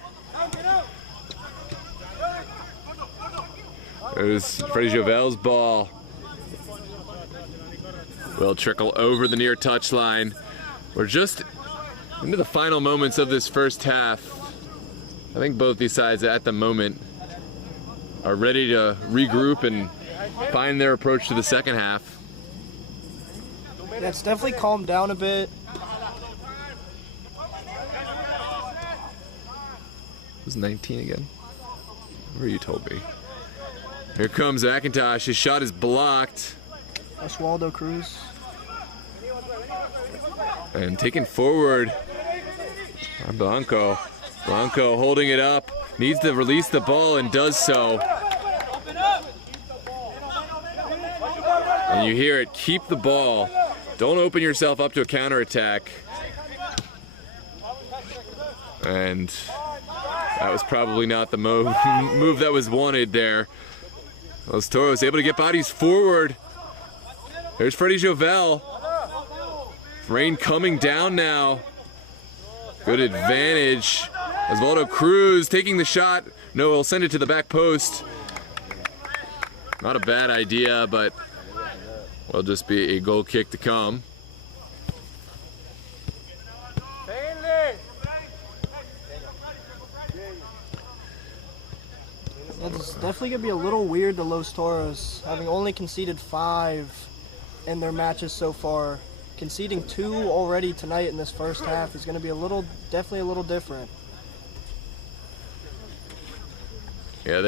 There's Freddie Jovel's ball. Will trickle over the near touchline. We're just into the final moments of this first half. I think both these sides at the moment are ready to regroup and find their approach to the second half. Yeah, it's definitely calmed down a bit. It was 19 again. Where you told me. Here comes McIntosh. His shot is blocked. Oswaldo Cruz. And taken forward by Blanco. Blanco holding it up. Needs to release the ball and does so. And you hear it. Keep the ball. Don't open yourself up to a counterattack. And that was probably not the move that was wanted there. Los Toros able to get bodies forward. There's Freddie Jovel. Rain coming down now. Good advantage. Oswaldo Cruz taking the shot. No, he'll send it to the back post. Not a bad idea, but will just be a goal kick to come. It's definitely going to be a little weird to Los Toros, having only conceded 5 in their matches so far. Conceding 2 already tonight in this first half is going to be definitely a little different. Yeah,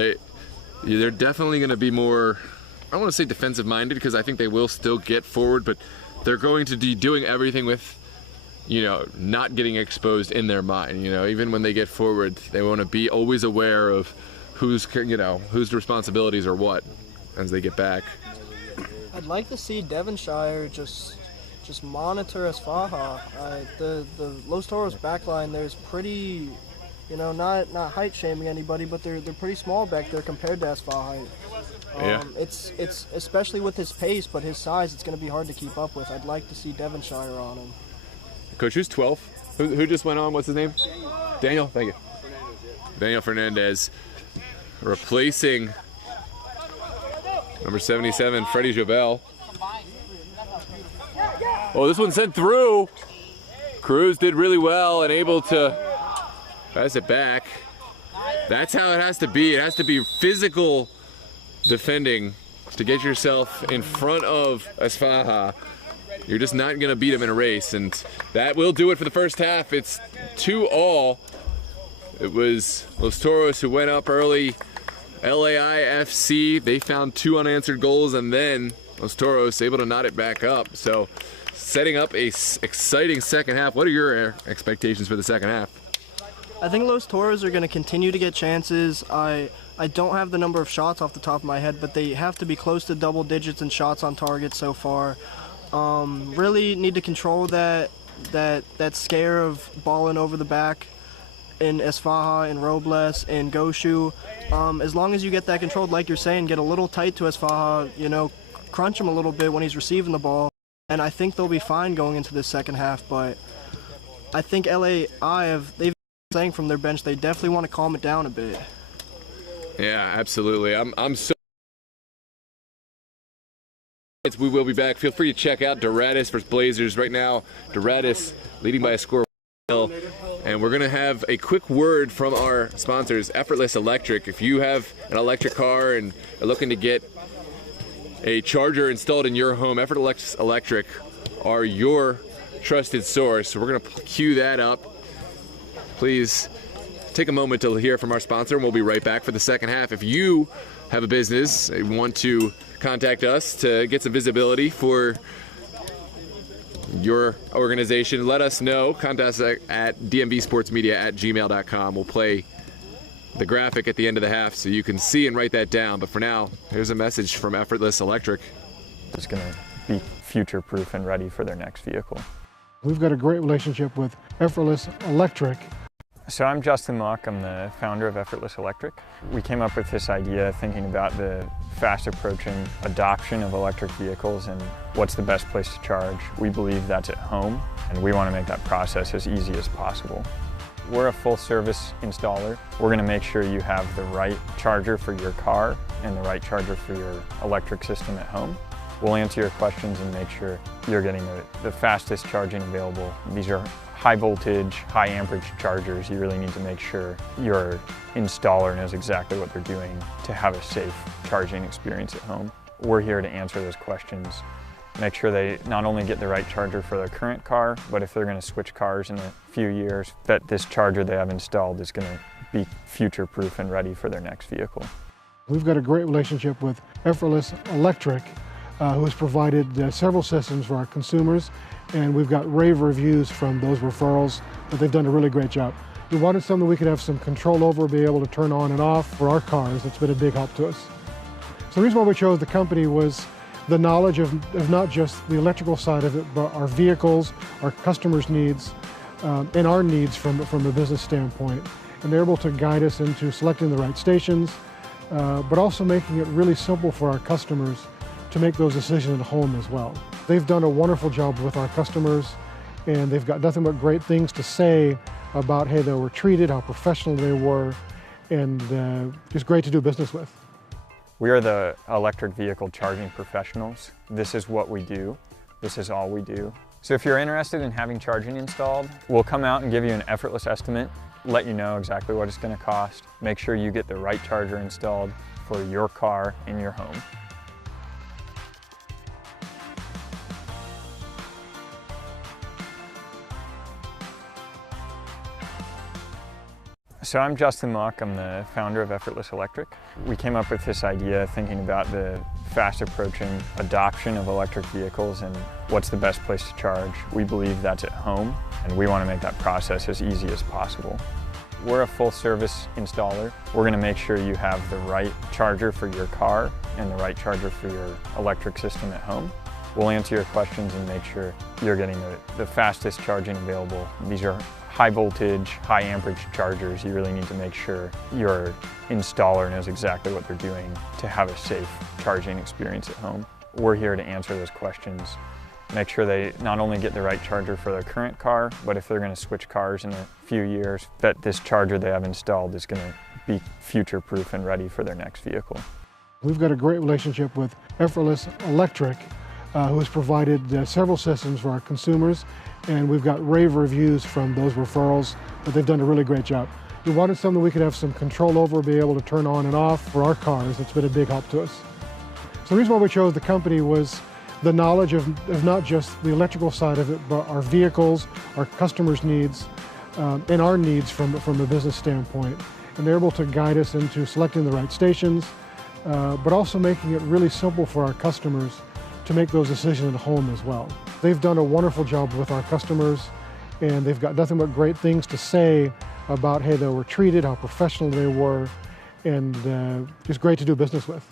they're definitely going to be more, I don't want to say defensive minded, because I think they will still get forward, but they're going to be doing everything with, not getting exposed in their mind. Even when they get forward, they want to be always aware of whose responsibilities are what as they get back. I'd like to see Devonshire just monitor Esfaja. The Los Toros backline, there's pretty, not height shaming anybody, but they're pretty small back there compared to Esfaja. Yeah. It's especially with his pace, but his size, it's going to be hard to keep up with. I'd like to see Devonshire on him. Coach, who's 12? Who just went on? What's his name? Daniel. Thank you. Daniel Fernandez replacing number 77, Freddie Jovel. Oh, this one sent through. Cruz did really well and able to pass it back. That's how it has to be. It has to be physical defending to get yourself in front of Esfaja. You're just not going to beat him in a race, and that will do it for the first half. It's 2-2. It was Los Toros who went up early. LAI FC, they found 2 unanswered goals, and then Los Toros able to knot it back up. So setting up a exciting second half. What are your expectations for the second half? I think Los Toros are going to continue to get chances. I don't have the number of shots off the top of my head, but they have to be close to double digits in shots on target so far. Really need to control that scare of balling over the back in Esfaja, in Robles, in Goshu. As long as you get that controlled, like you're saying, get a little tight to Esfaja, crunch him a little bit when he's receiving the ball, and I think they'll be fine going into this second half. But I think LAI they've been saying from their bench they definitely want to calm it down a bit. Yeah, absolutely. I'm so. We will be back. Feel free to check out Doratus versus Blazers right now. Doratus leading by a score. And we're going to have a quick word from our sponsors, Effortless Electric. If you have an electric car and are looking to get a charger installed in your home, Effortless Electric are your trusted source. So we're going to cue that up. Please take a moment to hear from our sponsor, and we'll be right back for the second half. If you have a business and want to contact us to get some visibility for your organization, let us know. Contact us at dmbsportsmedia@gmail.com. We'll play the graphic at the end of the half so you can see and write that down. But for now, here's a message from Effortless Electric. It's going to be future-proof and ready for their next vehicle. We've got a great relationship with Effortless Electric. So I'm Justin Mock, I'm the founder of Effortless Electric. We came up with this idea thinking about the fast approaching adoption of electric vehicles and what's the best place to charge. We believe that's at home, and we want to make that process as easy as possible. We're a full service installer. We're going to make sure you have the right charger for your car and the right charger for your electric system at home. We'll answer your questions and make sure you're getting the fastest charging available. These are high voltage, high amperage chargers. You really need to make sure your installer knows exactly what they're doing to have a safe charging experience at home. We're here to answer those questions. Make sure they not only get the right charger for their current car, but if they're going to switch cars in a few years, that this charger they have installed is going to be future-proof and ready for their next vehicle. We've got a great relationship with Effortless Electric, who has provided several systems for our consumers, and we've got rave reviews from those referrals that they've done a really great job. We wanted something we could have some control over, be able to turn on and off for our cars. It's been a big help to us. So the reason why we chose the company was the knowledge of not just the electrical side of it, but our vehicles, our customers' needs, and our needs from a business standpoint. And they're able to guide us into selecting the right stations, but also making it really simple for our customers to make those decisions at home as well. They've done a wonderful job with our customers, and they've got nothing but great things to say about how they were treated, how professional they were, and just great to do business with. We are the electric vehicle charging professionals. This is what we do. This is all we do. So if you're interested in having charging installed, we'll come out and give you an effortless estimate, let you know exactly what it's going to cost, make sure you get the right charger installed for your car in your home. So I'm Justin Mock, I'm the founder of Effortless Electric. We came up with this idea thinking about the fast approaching adoption of electric vehicles and what's the best place to charge. We believe that's at home, and we want to make that process as easy as possible. We're a full service installer. We're going to make sure you have the right charger for your car and the right charger for your electric system at home. We'll answer your questions and make sure you're getting the fastest charging available. These are high voltage, high amperage chargers. You really need to make sure your installer knows exactly what they're doing to have a safe charging experience at home. We're here to answer those questions. Make sure they not only get the right charger for their current car, but if they're going to switch cars in a few years, that this charger they have installed is going to be future-proof and ready for their next vehicle. We've got a great relationship with Effortless Electric, who has provided several systems for our consumers, and we've got rave reviews from those referrals that they've done a really great job. We wanted something we could have some control over, be able to turn on and off for our cars. It's been a big help to us. So the reason why we chose the company was the knowledge of not just the electrical side of it, but our vehicles, our customers' needs, and our needs from a business standpoint. And they're able to guide us into selecting the right stations, but also making it really simple for our customers to make those decisions at home as well. They've done a wonderful job with our customers, and they've got nothing but great things to say about how they were treated, how professional they were, and just great to do business with.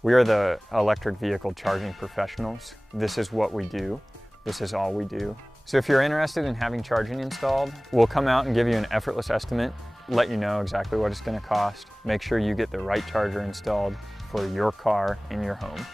We are the electric vehicle charging professionals. This is what we do. This is all we do. So if you're interested in having charging installed, we'll come out and give you an effortless estimate, let you know exactly what it's going to cost, make sure you get the right charger installed for your car in your home.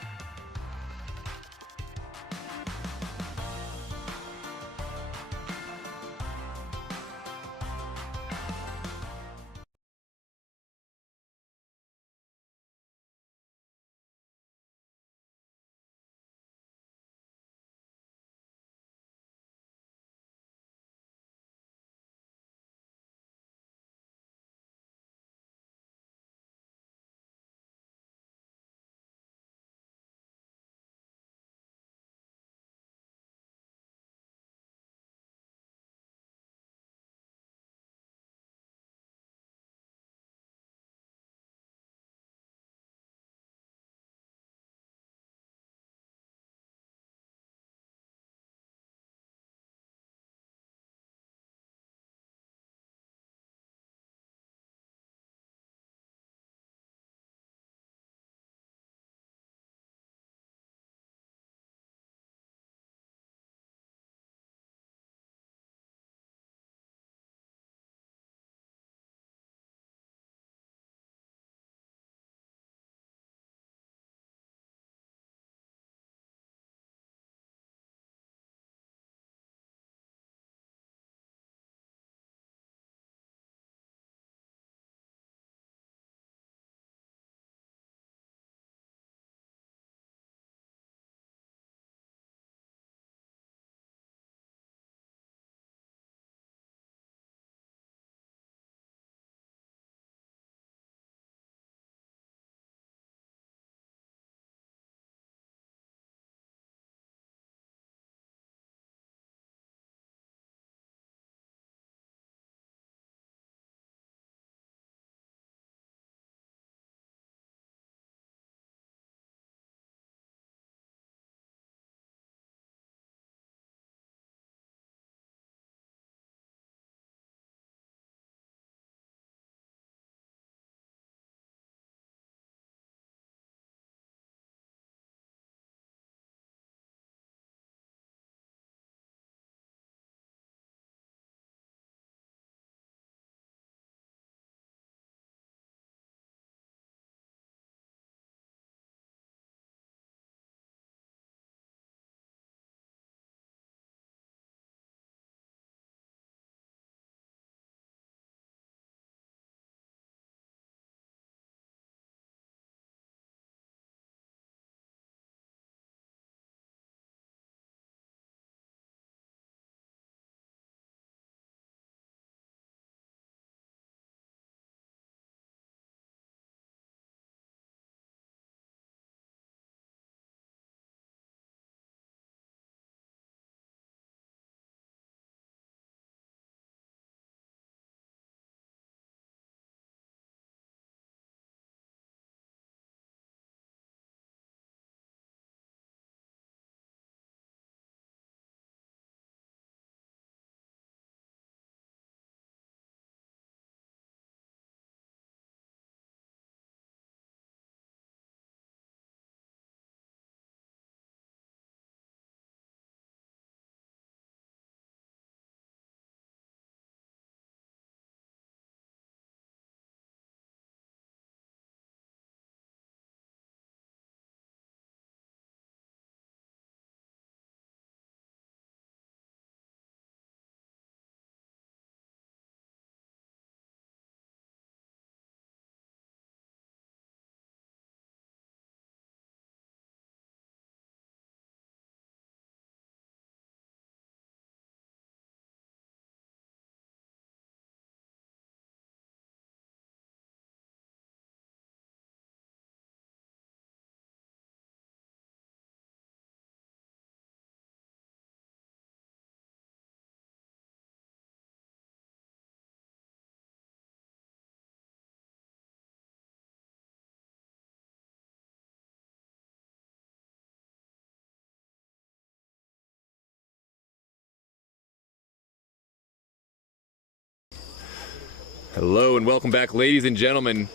Hello and welcome back, ladies and gentlemen.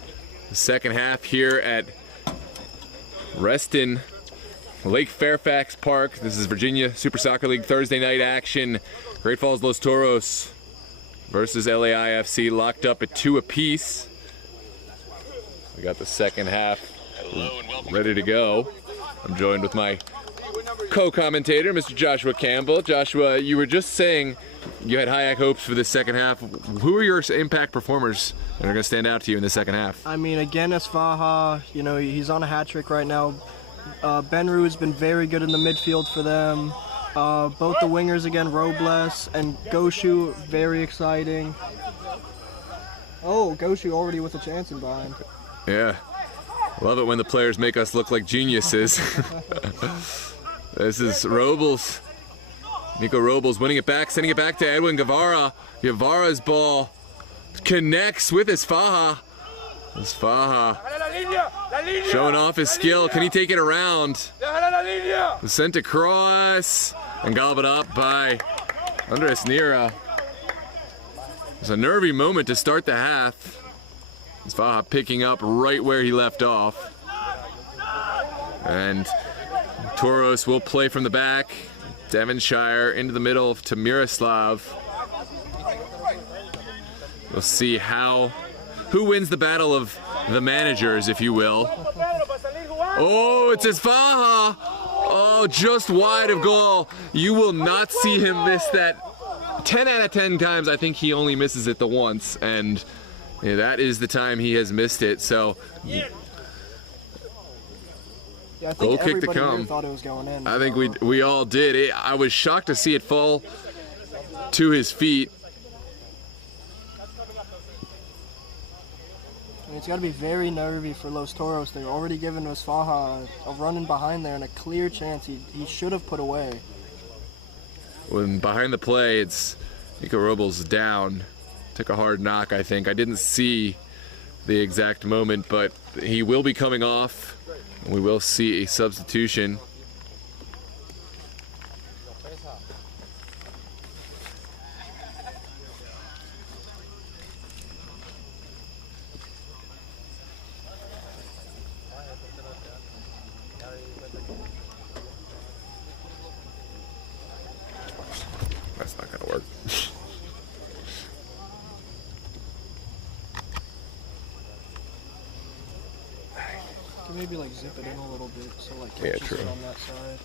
The second half here at Reston Lake Fairfax Park. This is Virginia Super Soccer League Thursday night action. Great Falls Los Toros versus LAI FC, locked up at 2 apiece. We got the second half ready to go. I'm joined with my co-commentator, Mr. Joshua Campbell. Joshua, you were just saying you had high hopes for this second half. Who are your impact performers that are going to stand out to you in the second half? I mean, again, Esfaha, you know, he's on a hat trick right now. Benru has been very good in the midfield for them. Both the wingers again, Robles and Goshu, very exciting. Oh, Goshu already with a chance in behind. Yeah, love it when the players make us look like geniuses. This is Robles. Nico Robles winning it back, sending it back to Edwin Guevara. Guevara's ball connects with Esfaha. Esfaha showing off his skill. Can he take it around? Sent across and gobbled up by Andres Nira. It was a nervy moment to start the half. Esfaha picking up right where he left off. And Toros will play from the back. Devonshire into the middle to Miroslav. We'll see who wins the battle of the managers, if you will. Oh, it's Esfaha. Oh, just wide of goal. You will not see him miss that. 10 out of 10 times, I think he only misses it the once, and yeah, that is the time he has missed it. So yeah, I think goal kick to everybody come. here thought it was going in. I think we all did. I was shocked to see it fall to his feet. I mean, it's got to be very nervy for Los Toros. They're already giving Esfaha a run in behind there and a clear chance he should have put away. When behind the play, it's Nico Robles down. Took a hard knock, I think. I didn't see the exact moment, but he will be coming off. We will see a substitution. That's not gonna work. Maybe like zip it in a little bit so like Yeah, catches true. it on that side.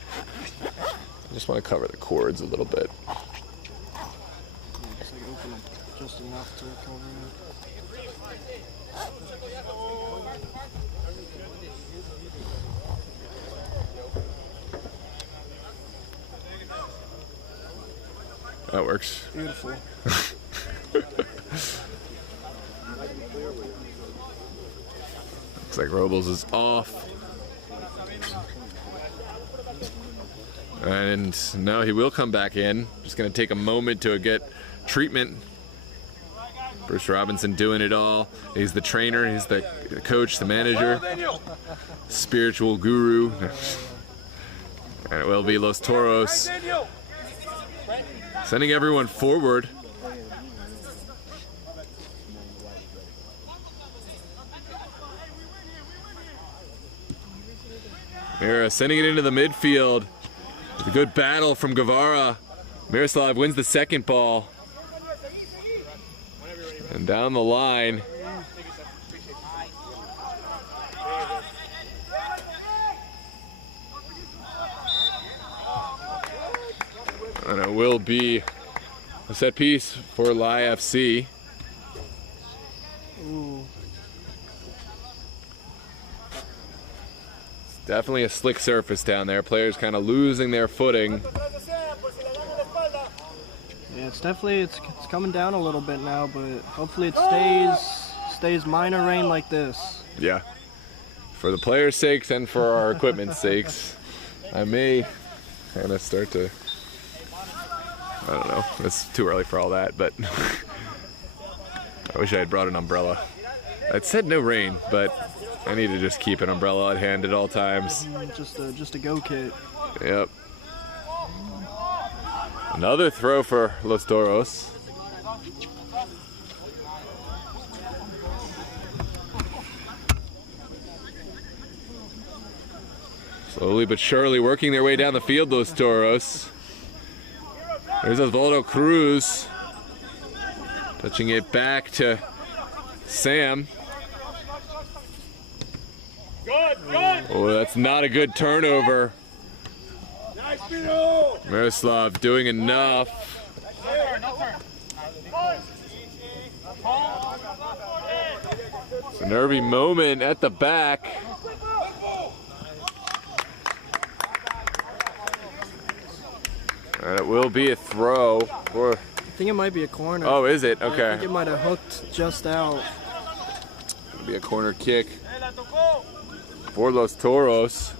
I just want to cover the cords a little bit. Yeah, just like open it just enough to cover it. That works. Beautiful. Looks like Robles is off. And now he will come back in. Just going to take a moment to get treatment. Bruce Robinson doing it all. He's the trainer, he's the coach, the manager, spiritual guru. And it will be Los Toros sending everyone forward. Mira sending it into the midfield. A good battle from Guevara. Miroslav wins the second ball. And down the line. And it will be a set piece for LAI FC. Ooh. Definitely a slick surface down there. Players kind of losing their footing. Yeah, it's definitely it's coming down a little bit now, but hopefully it stays minor rain like this. Yeah. For the players' sakes and for our equipment's sakes, I may kind of start to, I don't know, it's too early for all that, but I wish I had brought an umbrella. It said no rain, but I need to just keep an umbrella at hand at all times. Just a go kit. Yep. Another throw for Los Toros. Slowly but surely working their way down the field, those Toros. There's Osvaldo Cruz. Touching it back to Sam. Oh, that's not a good turnover. Miroslav doing enough. It's a nervy moment at the back. And it will be a throw. I think it might be a corner. Oh, is it? Okay. I think it might have hooked just out. It'll be a corner kick for los Toros.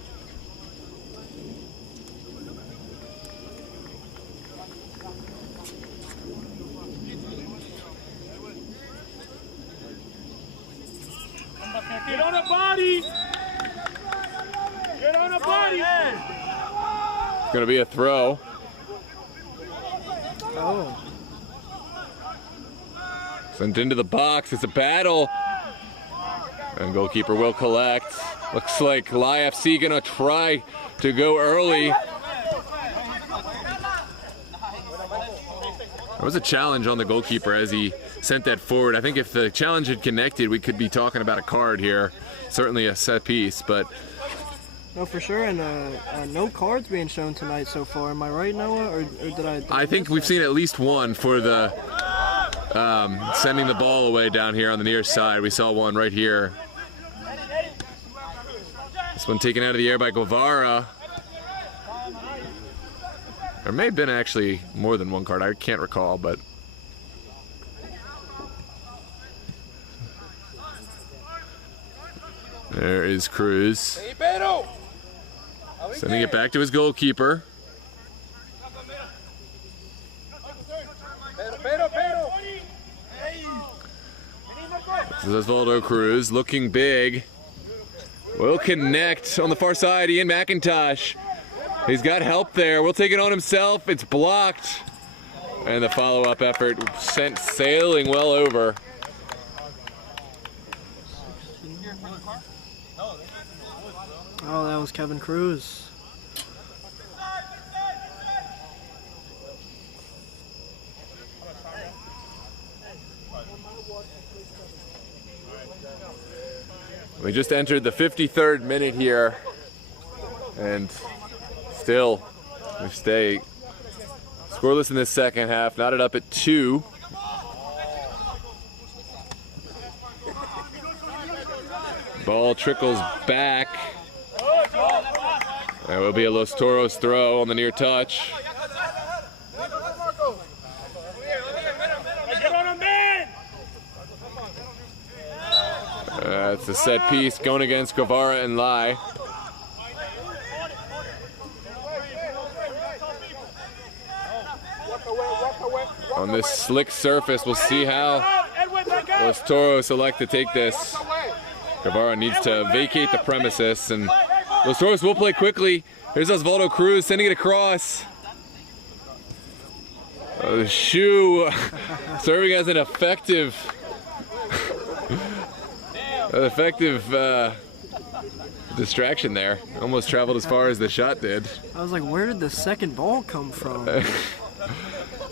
Get on the body! Get on the body! It's going to be a throw. Oh. Sent into the box. It's a battle. And goalkeeper will collect. Looks like LAI FC going to try to go early. There was a challenge on the goalkeeper as he sent that forward. I think if the challenge had connected, we could be talking about a card here. Certainly a set piece, but... No, for sure, and no cards being shown tonight so far. Am I right, Noah, or did I? I think we've seen at least one for the sending the ball away down here on the near side. We saw one right here. This one taken out of the air by Guevara. There may have been actually more than one card. I can't recall, but... There is Cruz. Sending it back to his goalkeeper. This is Osvaldo Cruz looking big. Will connect on the far side. Ian McIntosh. He's got help there. Will take it on himself. It's blocked. And the follow-up effort sent sailing well over. Oh, that was Kevin Cruz. We just entered the 53rd minute here, and still we stay scoreless in this second half, knotted up at 2. Ball trickles back. There will be a Los Toros throw on the near touch. It's a set piece going against Guevara and LAI. On this slick surface, we'll see how Los Toros select to take this. Guevara needs to vacate the premises, and Los Toros will play quickly. Here's Osvaldo Cruz sending it across. The shoe serving as an effective distraction there. Almost traveled as far as the shot did. I was like, where did the second ball come from? It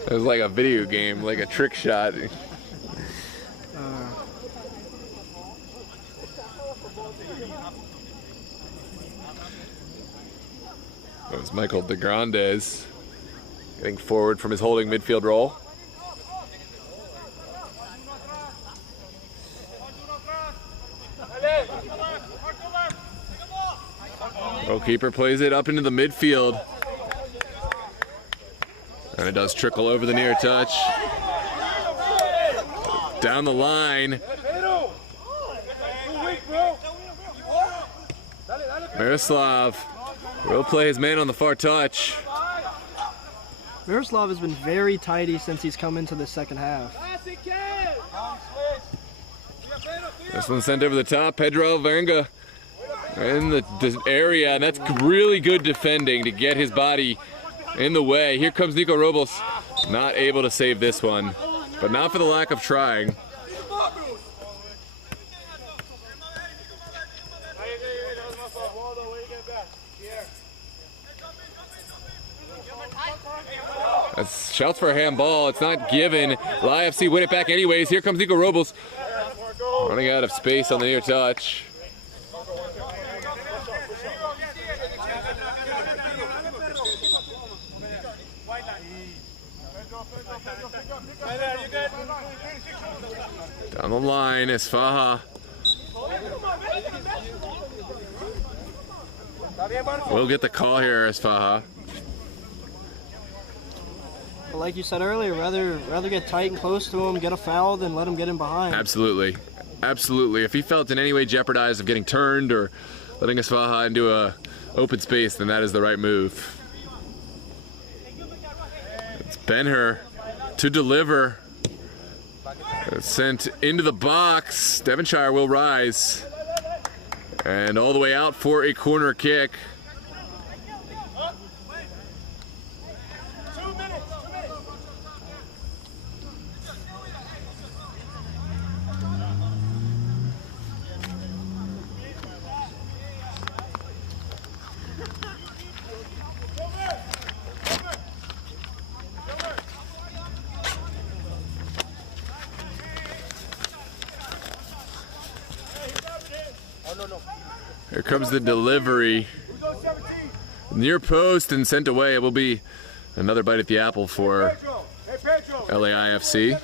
was like a video game, like a trick shot. It was Michael De Grandes getting forward from his holding midfield role. Goalkeeper plays it up into the midfield. And it does trickle over the near touch. Down the line. Miroslav will play his man on the far touch. Miroslav has been very tidy since he's come into the second half. This one sent over the top. Pedro Alvarenga in the area, and that's really good defending to get his body in the way. Here comes Nico Robles, not able to save this one, but not for the lack of trying. That's shouts for a handball. It's not given. LAI FC win it back anyways. Here comes Nico Robles. Running out of space on the near touch. Down the line, Esfaha will get the call here, Esfaha. Like you said earlier, rather get tight and close to him, get a foul, than let him get in behind. Absolutely. Absolutely. If he felt in any way jeopardized of getting turned or letting Esfaha into a open space, then that is the right move. It's Benher to deliver. Sent into the box. Devonshire will rise. And all the way out for a corner kick. Here comes the delivery. Near post and sent away. It will be another bite at the apple for LAI FC.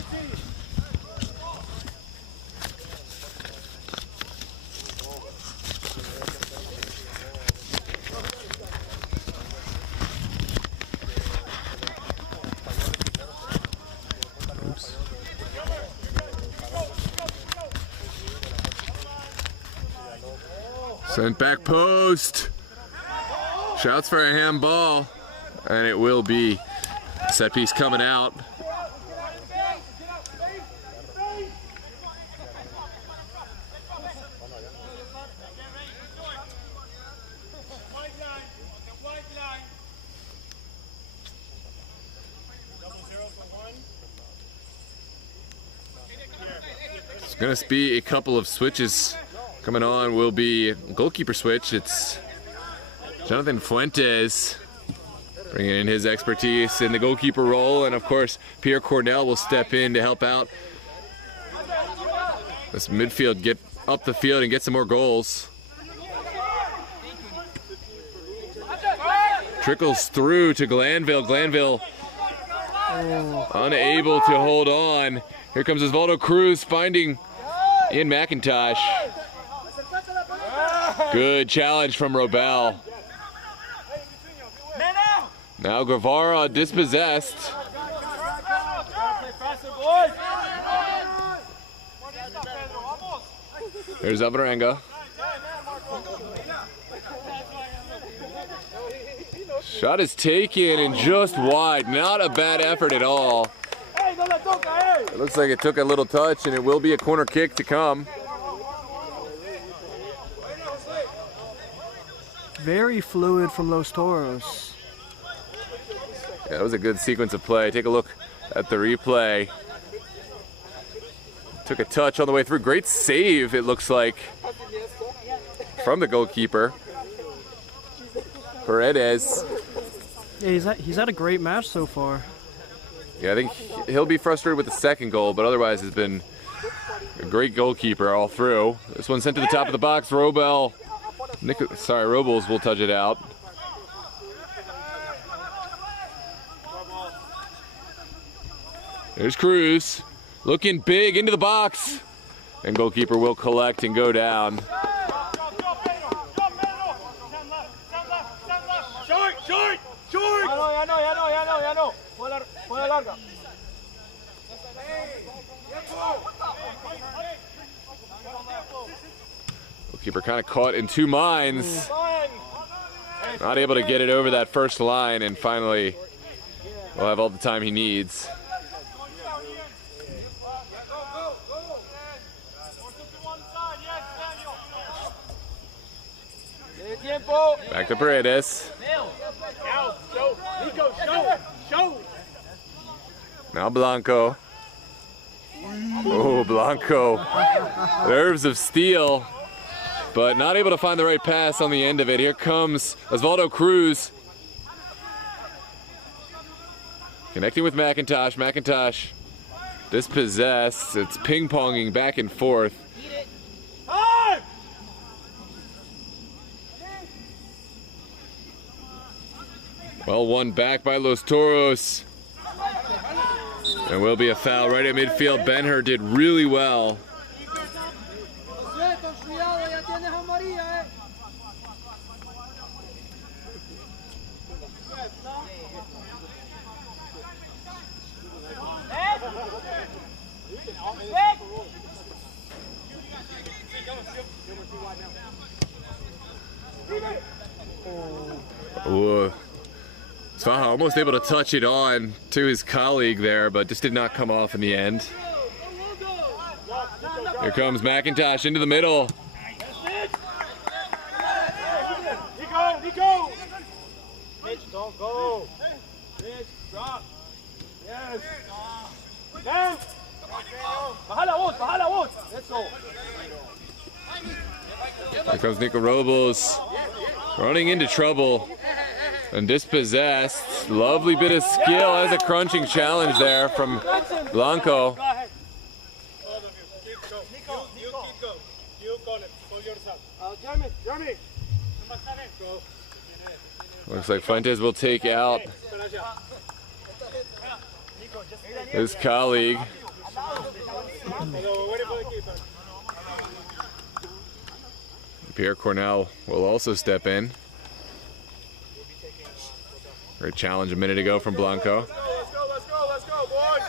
Sent back post. Shouts for a handball. And it will be set piece coming out. It's going to be a couple of switches. Coming on will be goalkeeper switch. It's Jonathan Fuentes bringing in his expertise in the goalkeeper role, and of course Pierre Cornell will step in to help out this midfield, get up the field and get some more goals. Trickles through to Glanville. Glanville unable to hold on. Here comes Osvaldo Cruz finding Ian McIntosh. Good challenge from Robel. Now Guevara dispossessed. There's Alvarenga. Shot is taken and just wide. Not a bad effort at all. It looks like it took a little touch, and it will be a corner kick to come. Very fluid from Los Toros. Yeah, that was a good sequence of play. Take a look at the replay. Took a touch on the way through. Great save, it looks like, from the goalkeeper, Paredes. Yeah, he's had a great match so far. Yeah, I think he'll be frustrated with the second goal, but otherwise has been a great goalkeeper all through. This one sent to the top of the box. Robles will touch it out. There's Cruz, looking big into the box, and goalkeeper will collect and go down. Goalkeeper kind of caught in two minds. Not able to get it over that first line, and finally will have all the time he needs. Back to Paredes. Now Blanco. Oh, Blanco. Nerves of steel, but not able to find the right pass on the end of it. Here comes Osvaldo Cruz. Connecting with McIntosh. McIntosh dispossessed. It's ping-ponging back and forth. Well, won back by Los Toros. And will be a foul right at midfield. Ben-Hur did really well. Ooh. Svaha almost able to touch it on to his colleague there, but just did not come off in the end. Here comes McIntosh into the middle. Nico! Mitch, don't go. Mitch, drop. Yes. Down. Baja la voz. That's all. Here comes Nico Robles running into trouble and dispossessed. Lovely bit of skill as a crunching challenge there from Blanco. Looks like Fuentes will take out his colleague. Pierre Cornell will also step in. Great challenge a minute ago from Blanco. Let's go, boys.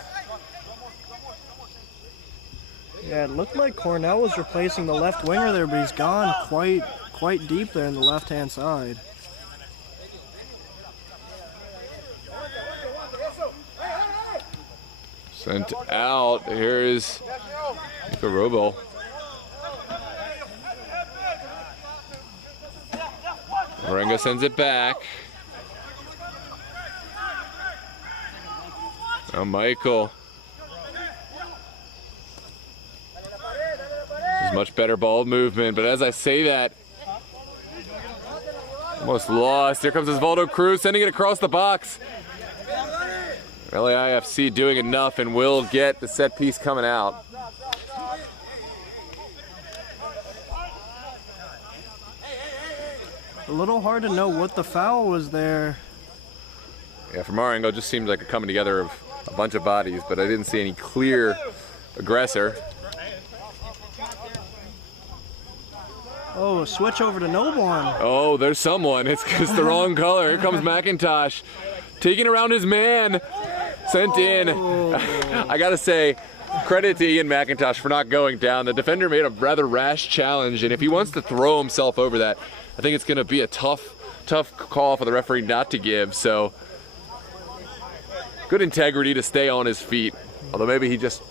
Yeah, it looked like Cornell was replacing the left winger there, but he's gone quite deep there in the left-hand side. Sent out. Here is Nico Robles. Marenga sends it back. Now Michael. There's much better ball movement, but as I say that, almost lost. Here comes Osvaldo Cruz sending it across the box. LAI FC doing enough and will get the set piece coming out. A little hard to know what the foul was there. Yeah, from our angle, it just seemed like a coming together of a bunch of bodies, but I didn't see any clear aggressor. Oh, a switch over to no one. Oh, there's someone. It's the wrong color. Here comes McIntosh, taking around his man. Sent in. I gotta say, credit to Ian McIntosh for not going down. The defender made a rather rash challenge, and if he wants to throw himself over that, I think it's gonna be a tough call for the referee not to give. So, good integrity to stay on his feet. Although maybe he just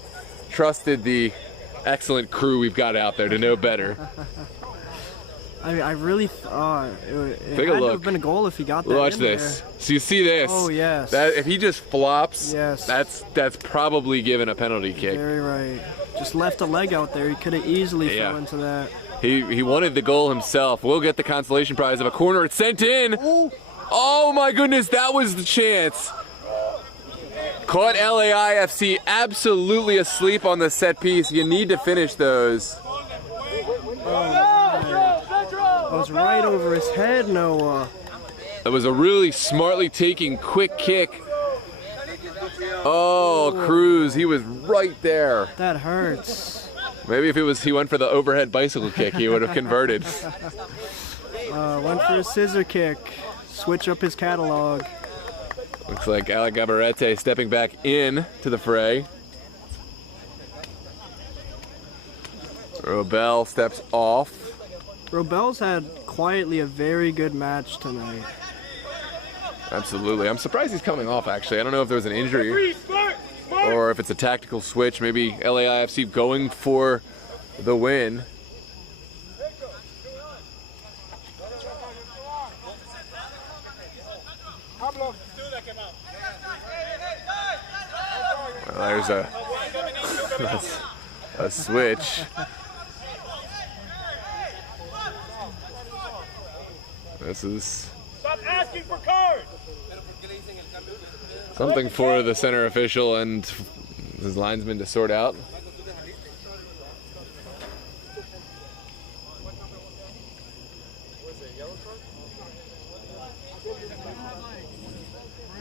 trusted the excellent crew we've got out there to know better. I really thought it Take a had to look. have been a goal if he got that. Watch in this. there. So you see this? Oh yes. That if he just flops, Yes. that's probably given a penalty kick. Very right. Just left a leg out there. He could have easily Yeah. fell into that. He wanted the goal himself. We'll get the consolation prize of a corner. It's sent in. Oh my goodness, that was the chance. Caught LAI FC absolutely asleep on the set piece. You need to finish those. It was right over his head, Noah. It was a really smartly taken quick kick. Oh, Cruz, he was right there. That hurts. Maybe if he went for the overhead bicycle kick, he would have converted. Went for a scissor kick. Switch up his catalog. Looks like Alec Gabarete stepping back in to the fray. Robel steps off. Robel's had quietly a very good match tonight. Absolutely. I'm surprised he's coming off, actually. I don't know if there was an injury or if it's a tactical switch. Maybe LAIFC going for the win. Well, there's a switch. This is... Stop asking for cards! Something for the center official and his linesman to sort out.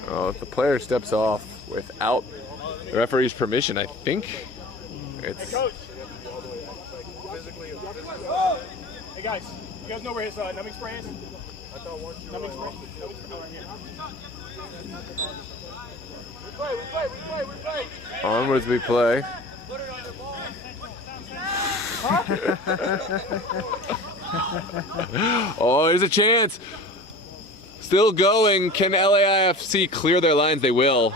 Oh, if the player steps off without the referee's permission, I think it's... Hey, guys, you guys know where his numbing spray is? Numbing spray? Onwards we play. Oh, there's a chance. Still going. Can LAIFC clear their lines? They will.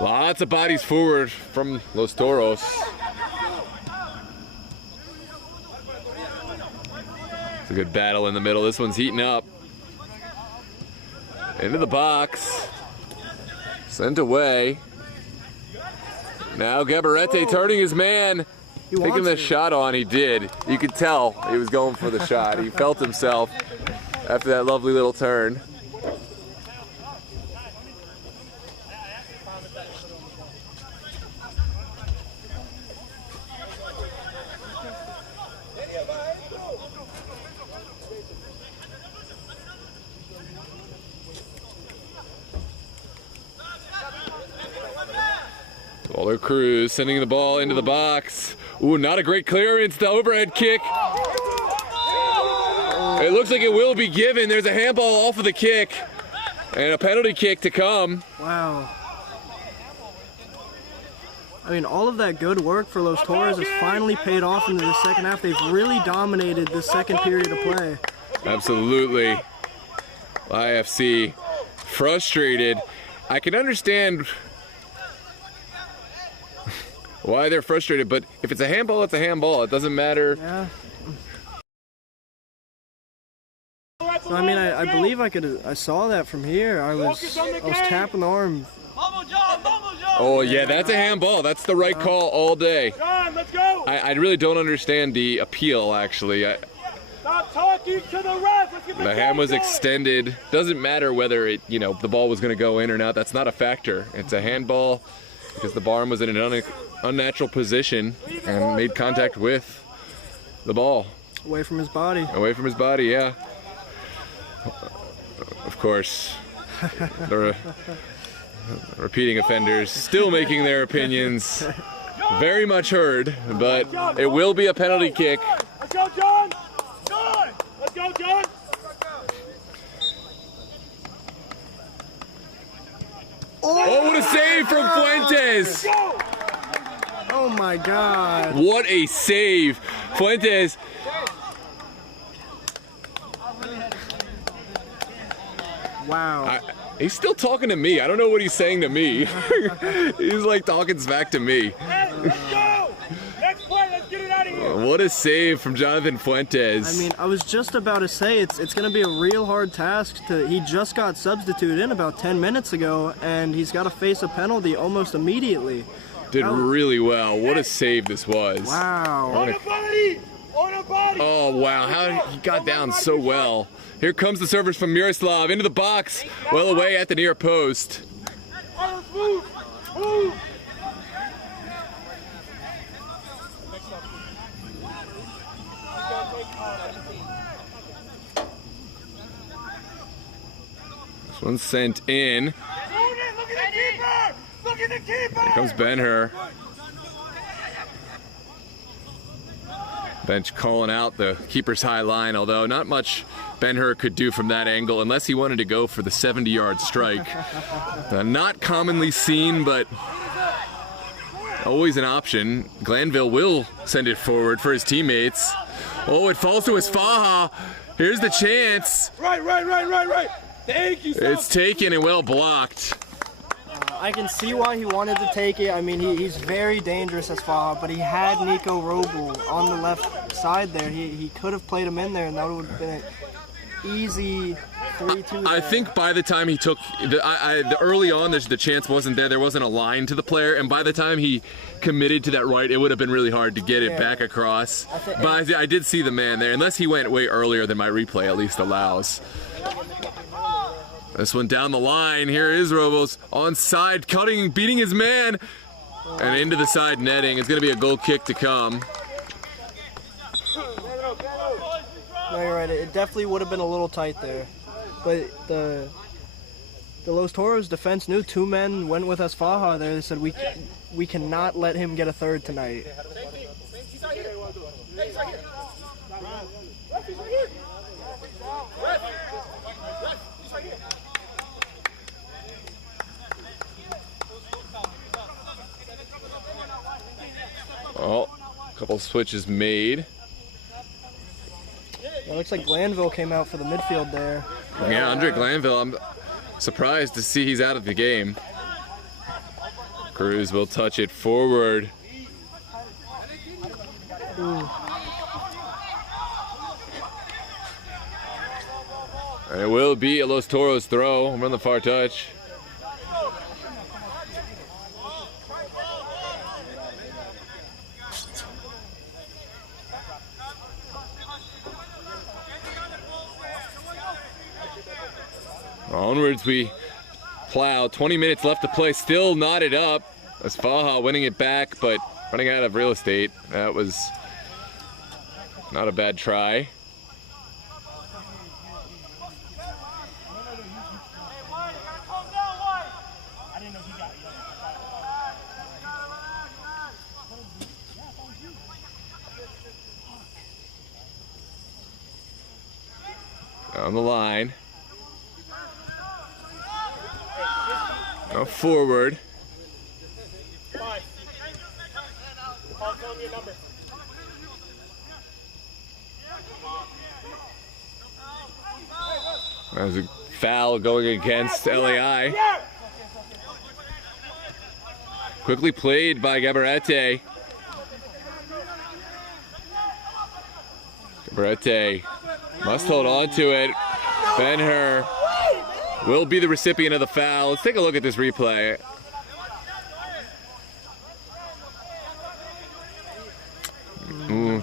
Lots of bodies forward from Los Toros. It's a good battle in the middle. This one's heating up. Into the box. Sent away. Now Gabarete turning his man. Taking the shot on, he did. You could tell he was going for the shot. He felt himself after that lovely little turn. Waller Cruz sending the ball into the box. Ooh, not a great clearance. The overhead kick. It looks like it will be given. There's a handball off of the kick. And a penalty kick to come. Wow. I mean, all of that good work for Los Toros has finally paid off into the second half. They've really dominated the second period of play. Absolutely. IFC frustrated. I can understand why they're frustrated, but if it's a handball, it's a handball. It doesn't matter. Yeah. So, I mean, I believe I saw that from here. I was tapping the arm. Oh yeah, that's a handball. That's the right call all day. I really don't understand the appeal, actually. Stop talking to the ref. Let's get the hand was extended. Doesn't matter whether it, the ball was going to go in or not. That's not a factor. It's a handball because the arm was in an unnatural position and made contact with the ball. Away from his body. Away from his body, yeah. Of course, the repeating offenders still making their opinions very much heard, but it will be a penalty kick. Let's go, John! John! Let's go, John! Oh, what a save from Fuentes! Oh my God! What a save! Fuentes. Wow. He's still talking to me. I don't know what he's saying to me. He's like talking back to me. Hey, let's go! Next play, let's get it out of here! What a save from Jonathan Fuentes. I mean, I was just about to say it's going to be a real hard task he just got substituted in about 10 minutes ago, and he's got to face a penalty almost immediately. Did really well. What a save this was. Wow. On the body! On the body! Oh, wow. How he got down so well. Here comes the service from Miroslav into the box. Well away at the near post. Move! Move! This one's sent in. Look at the keeper! Look at the keeper! Here comes Ben-Hur. Bench calling out the keeper's high line, although not much Ben-Hur could do from that angle unless he wanted to go for the 70-yard strike. Not commonly seen, but always an option. Glanville will send it forward for his teammates. Oh, it falls to Esfaja. Here's the chance. Right. Thank you, son. It's taken and well blocked. I can see why he wanted to take it. I mean, he's very dangerous as far, but he had Nico Roble on the left side there. He could have played him in there, and that would have been an easy 3-2 I there. think by the time he took the early on, the chance wasn't there. There wasn't a line to the player, and by the time he committed to that right, it would have been really hard to get it back across. But I did see the man there, unless he went way earlier than my replay at least allows. This one down the line. Here is Robles onside, cutting, beating his man, and into the side netting. It's going to be a goal kick to come. No, you're right. It definitely would have been a little tight there, but the Los Toros defense knew. 2 men went with Faja there. They said we cannot let him get a third tonight. Oh, a couple switches made. It looks like Glanville came out for the midfield there. Yeah, Andre Glanville, I'm surprised to see he's out of the game. Cruz will touch it forward. And it will be a Los Toros throw from the far touch. Onwards we plow. 20 minutes left to play. Still knotted up. As Faja winning it back, but running out of real estate. That was not a bad try. On the line. Now forward. There's a foul going against LAI. Quickly played by Gabarete. Gabarete must hold on to it. Ben-Hur will be the recipient of the foul. Let's take a look at this replay.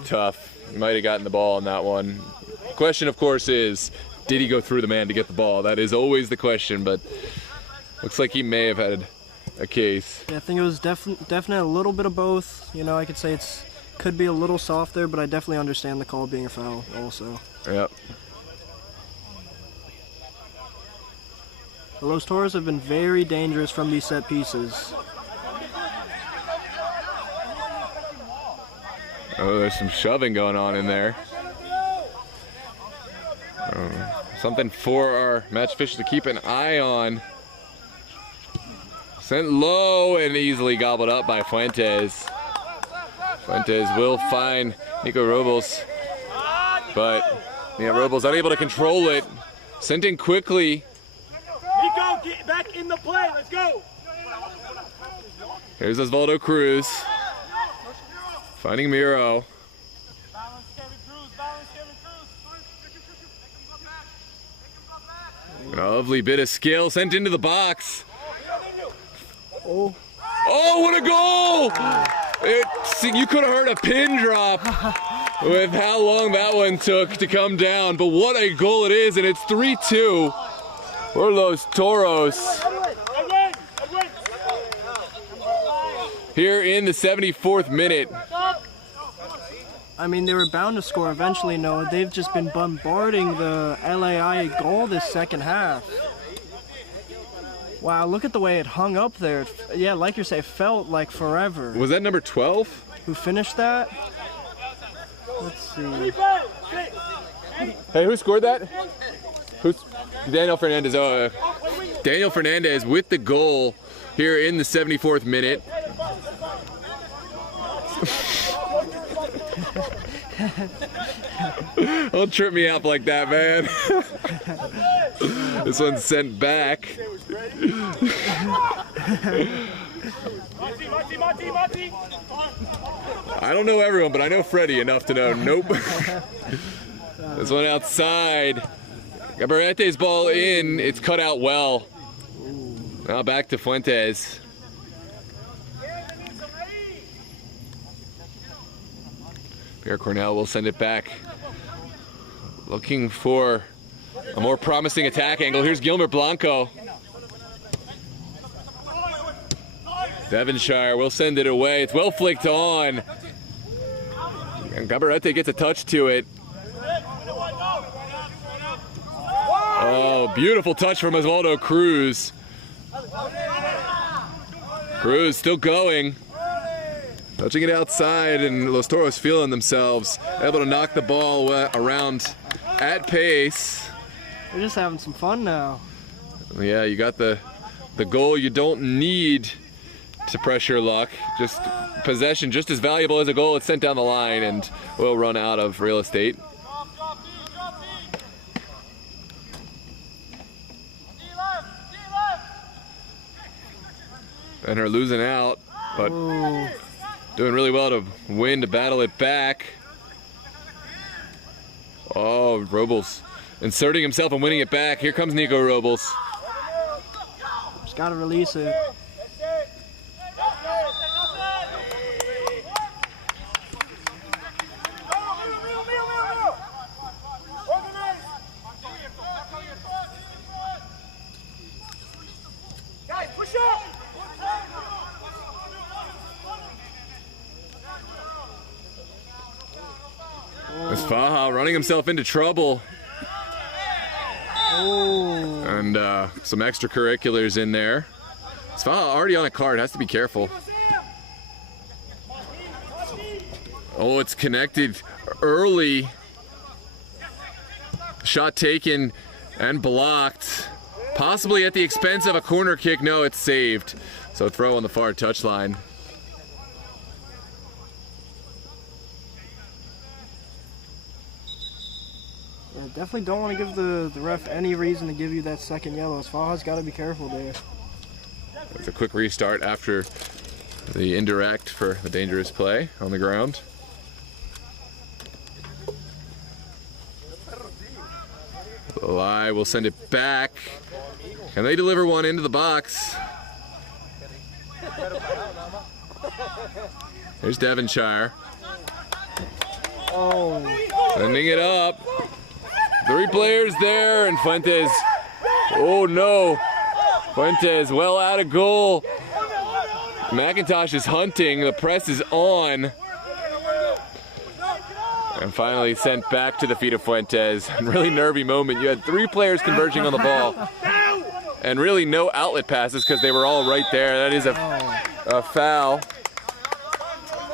Tough. He might have gotten the ball on that one. The question, of course, is, did he go through the man to get the ball? That is always the question, but looks like he may have had a case. Yeah, I think it was definitely a little bit of both. You know, I could say could be a little soft there, but I definitely understand the call being a foul also. Yep. The Los Toros have been very dangerous from these set pieces. Oh, there's some shoving going on in there. Something for our match officials to keep an eye on. Sent low and easily gobbled up by Fuentes. Fuentes will find Nico Robles, but Robles unable to control it. Sent in quickly. Nico, get back in the play. Let's go. Here's Osvaldo Cruz. Finding Miro. A lovely bit of skill sent into the box. Oh, what a goal! You could have heard a pin drop with how long that one took to come down, but what a goal it is, and it's 3-2 for Los Toros. Here in the 74th minute. I mean, they were bound to score eventually, Noah. They've just been bombarding the LAI goal this second half. Wow, look at the way it hung up there. Yeah, like you say, it felt like forever. Was that number 12? Who finished that? Let's see. Hey, who scored that? Who's Daniel Fernandez? Daniel Fernandez with the goal here in the 74th minute. Don't trip me up like that, man. This one's sent back. I don't know everyone, but I know Freddie enough to know. Nope. This one outside. Gabarete's ball in. It's cut out well. Now back to Fuentes. Pierre Cornell will send it back. Looking for a more promising attack angle. Here's Gilmer Blanco. Devonshire will send it away. It's well flicked on. And Gabarete gets a touch to it. Oh, beautiful touch from Osvaldo Cruz. Cruz still going. Touching it outside, and Los Toros feeling themselves. Able to knock the ball around at pace. We're just having some fun now. Yeah, you got the goal you don't need to press your luck. Just possession, just as valuable as a goal. It's sent down the line and will run out of real estate. And her losing out, but doing really well to win, to battle it back. Oh, Robles inserting himself and winning it back. Here comes Nico Robles. Just gotta release it. As Faja running himself into trouble. And some extracurriculars in there. As Faja already on a card, has to be careful. Oh, it's connected early. Shot taken and blocked. Possibly at the expense of a corner kick. No, it's saved. So throw on the far touchline. Yeah, definitely don't want to give the ref any reason to give you that second yellow. Faja's got to be careful there. It's a quick restart after the indirect for the dangerous play on the ground. LAI will send it back. Can they deliver one into the box? There's Devonshire. Sending it up. 3 players there, and Fuentes. Oh no. Fuentes well out of goal. McIntosh is hunting. The press is on. And finally sent back to the feet of Fuentes. Really nervy moment. You had 3 players converging on the ball. And really no outlet passes because they were all right there. That is a foul.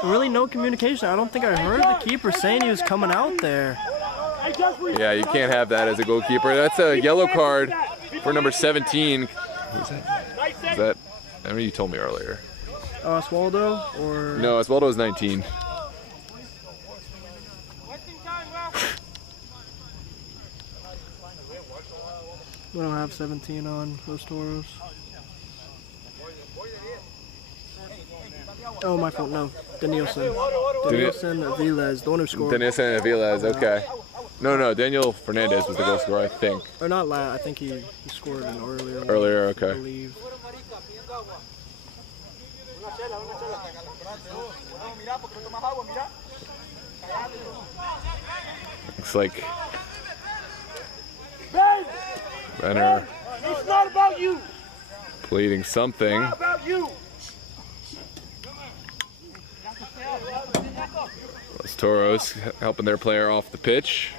Really no communication. I don't think I heard the keeper saying he was coming out there. Yeah, you can't have that as a goalkeeper. That's a yellow card for number 17. Who's that? Is that? I mean, you told me earlier. Oswaldo or? No, Oswaldo is 19. We don't have 17 on Los Toros. Oh, my fault. No, Danielson. Danielson Aviles, the one who scored. Danielson Aviles, okay. No, Daniel Fernandez was the goal scorer, I think. Or not I think he scored an earlier one. Earlier, okay. I believe. Looks like Renner It's not about you. pleading something. It's not about you. Los Toros helping their player off the pitch.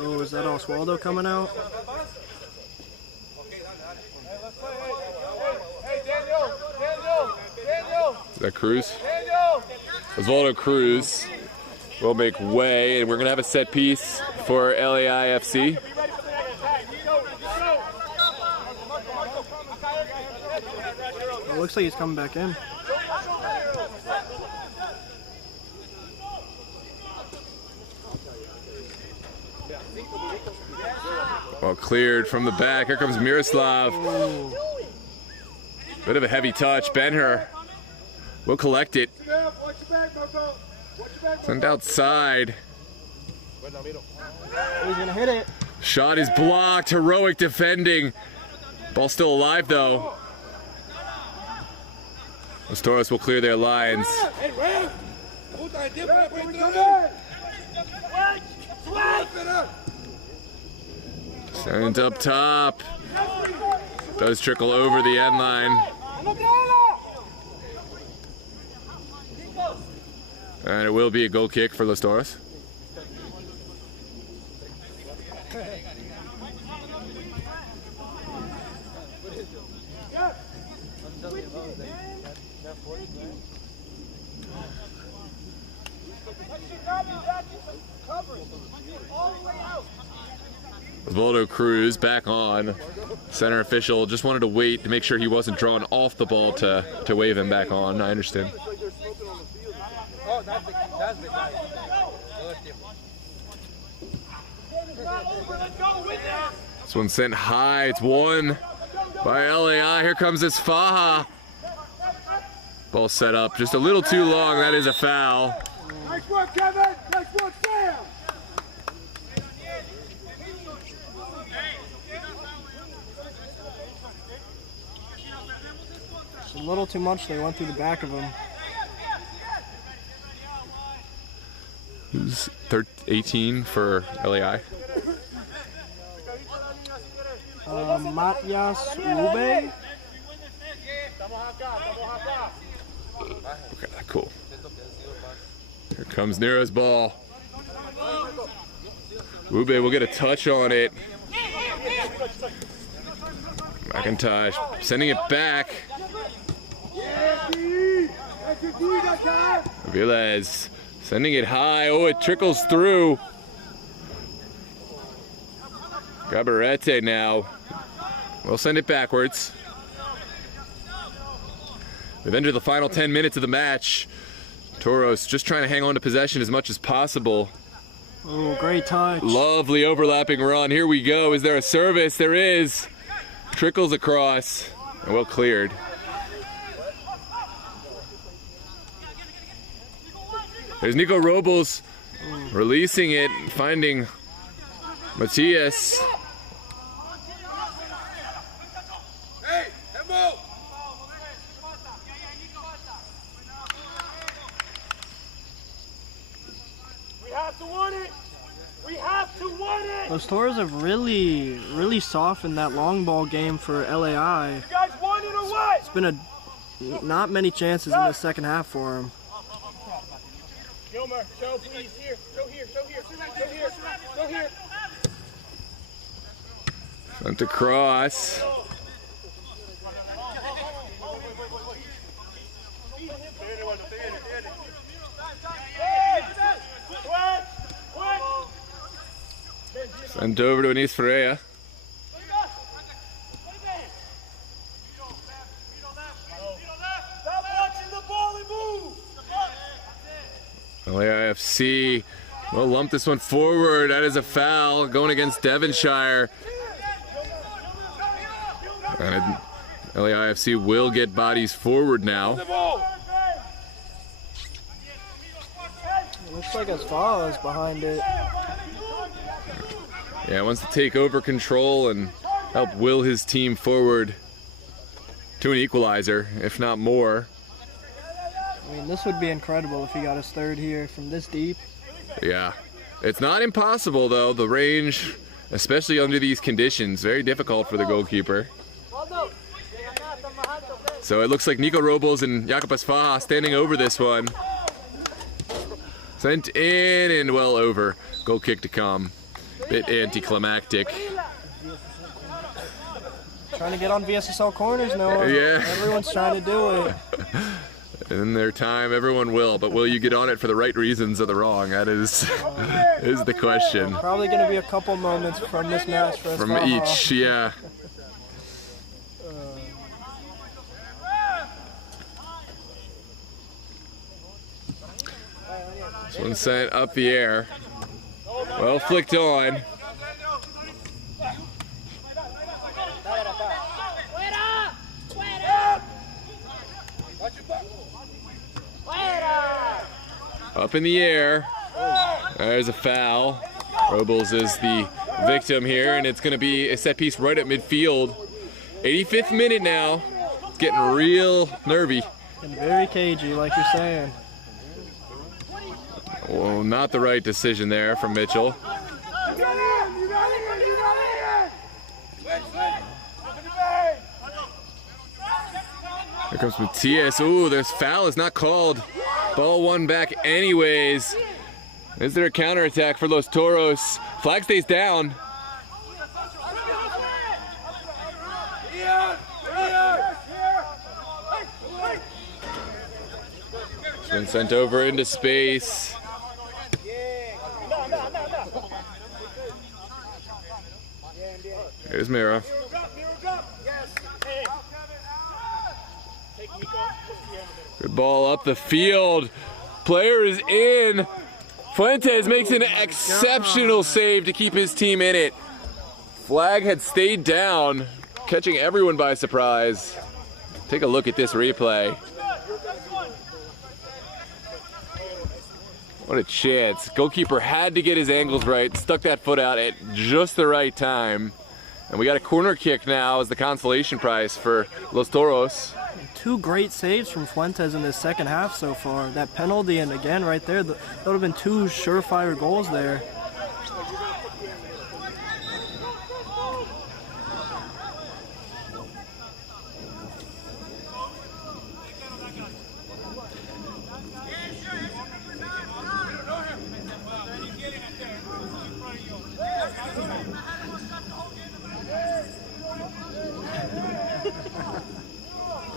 Oh, is that Oswaldo coming out? Hey, Daniel. Is that Cruz? Osvaldo Cruz will make way, and we're going to have a set piece for LAI FC. It looks like he's coming back in. Ball cleared from the back. Here comes Miroslav. Bit of a heavy touch. Benher will collect it. Sent outside. He's gonna hit it. Shot is blocked. Heroic defending. Ball still alive though. Los Toros will clear their lines. Sent up top. Does trickle over the end line. And it will be a goal kick for Los Toros. Osvaldo Cruz back on. Center official just wanted to wait to make sure he wasn't drawn off the ball to wave him back on. I understand. This one sent high. It's won by LAI. Here comes this Faja. Ball set up just a little too long. That is a foul. Nice work, Kevin. Nice work, Sam. It's a little too much. They went through the back of him. Who's 18 for LAI? Matias Ube. Okay, cool. Here comes Nero's ball. Ube will get a touch on it. McIntosh sending it back. Vilez sending it high. Oh, it trickles through. Gabarete now. We'll send it backwards. We've entered the final 10 minutes of the match. Toros just trying to hang on to possession as much as possible. Oh, great touch. Lovely overlapping run. Here we go. Is there a service? There is. Trickles across. And well cleared. There's Nico Robles releasing it, finding Matias. Los Toros have really softened that long ball game for LAI. It's been not many chances in the second half for them. Gilmer, show please, here, show here, show here, show here, show here. Sent across. Sent over to Anis Ferreira. LAIFC will lump this one forward. That is a foul going against Devonshire. And LAIFC will get bodies forward now. It looks like Asfala is behind it. Yeah, wants to take over control and help will his team forward to an equalizer, if not more. I mean, this would be incredible if he got his third here from this deep. Yeah, it's not impossible though. The range, especially under these conditions, very difficult for the goalkeeper. So it looks like Nico Robles and Jakub Asfaha standing over this one. Sent in and well over. Goal kick to come. Bit anticlimactic. Trying to get on VSSL corners now. Yeah. Everyone's trying to do it. In their time, everyone will, but will you get on it for the right reasons or the wrong? That is the question. Probably going to be a couple moments from this match for From Asfaha. each, yeah. This one sent up the air. Well flicked on. Up in the air. There's a foul. Robles is the victim here, and it's going to be a set piece right at midfield. 85th minute now. It's getting real nervy. And very cagey, like you're saying. Well, not the right decision there from Mitchell. Here comes Matias. Ooh, this foul is not called. Ball won back anyways. Is there a counterattack for Los Toros? Flag stays down. It's been sent over into space. Here's Mira. Good ball up the field. Player is in. Fuentes makes an exceptional save to keep his team in it. Flag had stayed down, catching everyone by surprise. Take a look at this replay. What a chance. Goalkeeper had to get his angles right, stuck that foot out at just the right time. And we got a corner kick now as the consolation prize for Los Toros. Two great saves from Fuentes in this second half so far. That penalty, and again right there, that would have been two surefire goals there.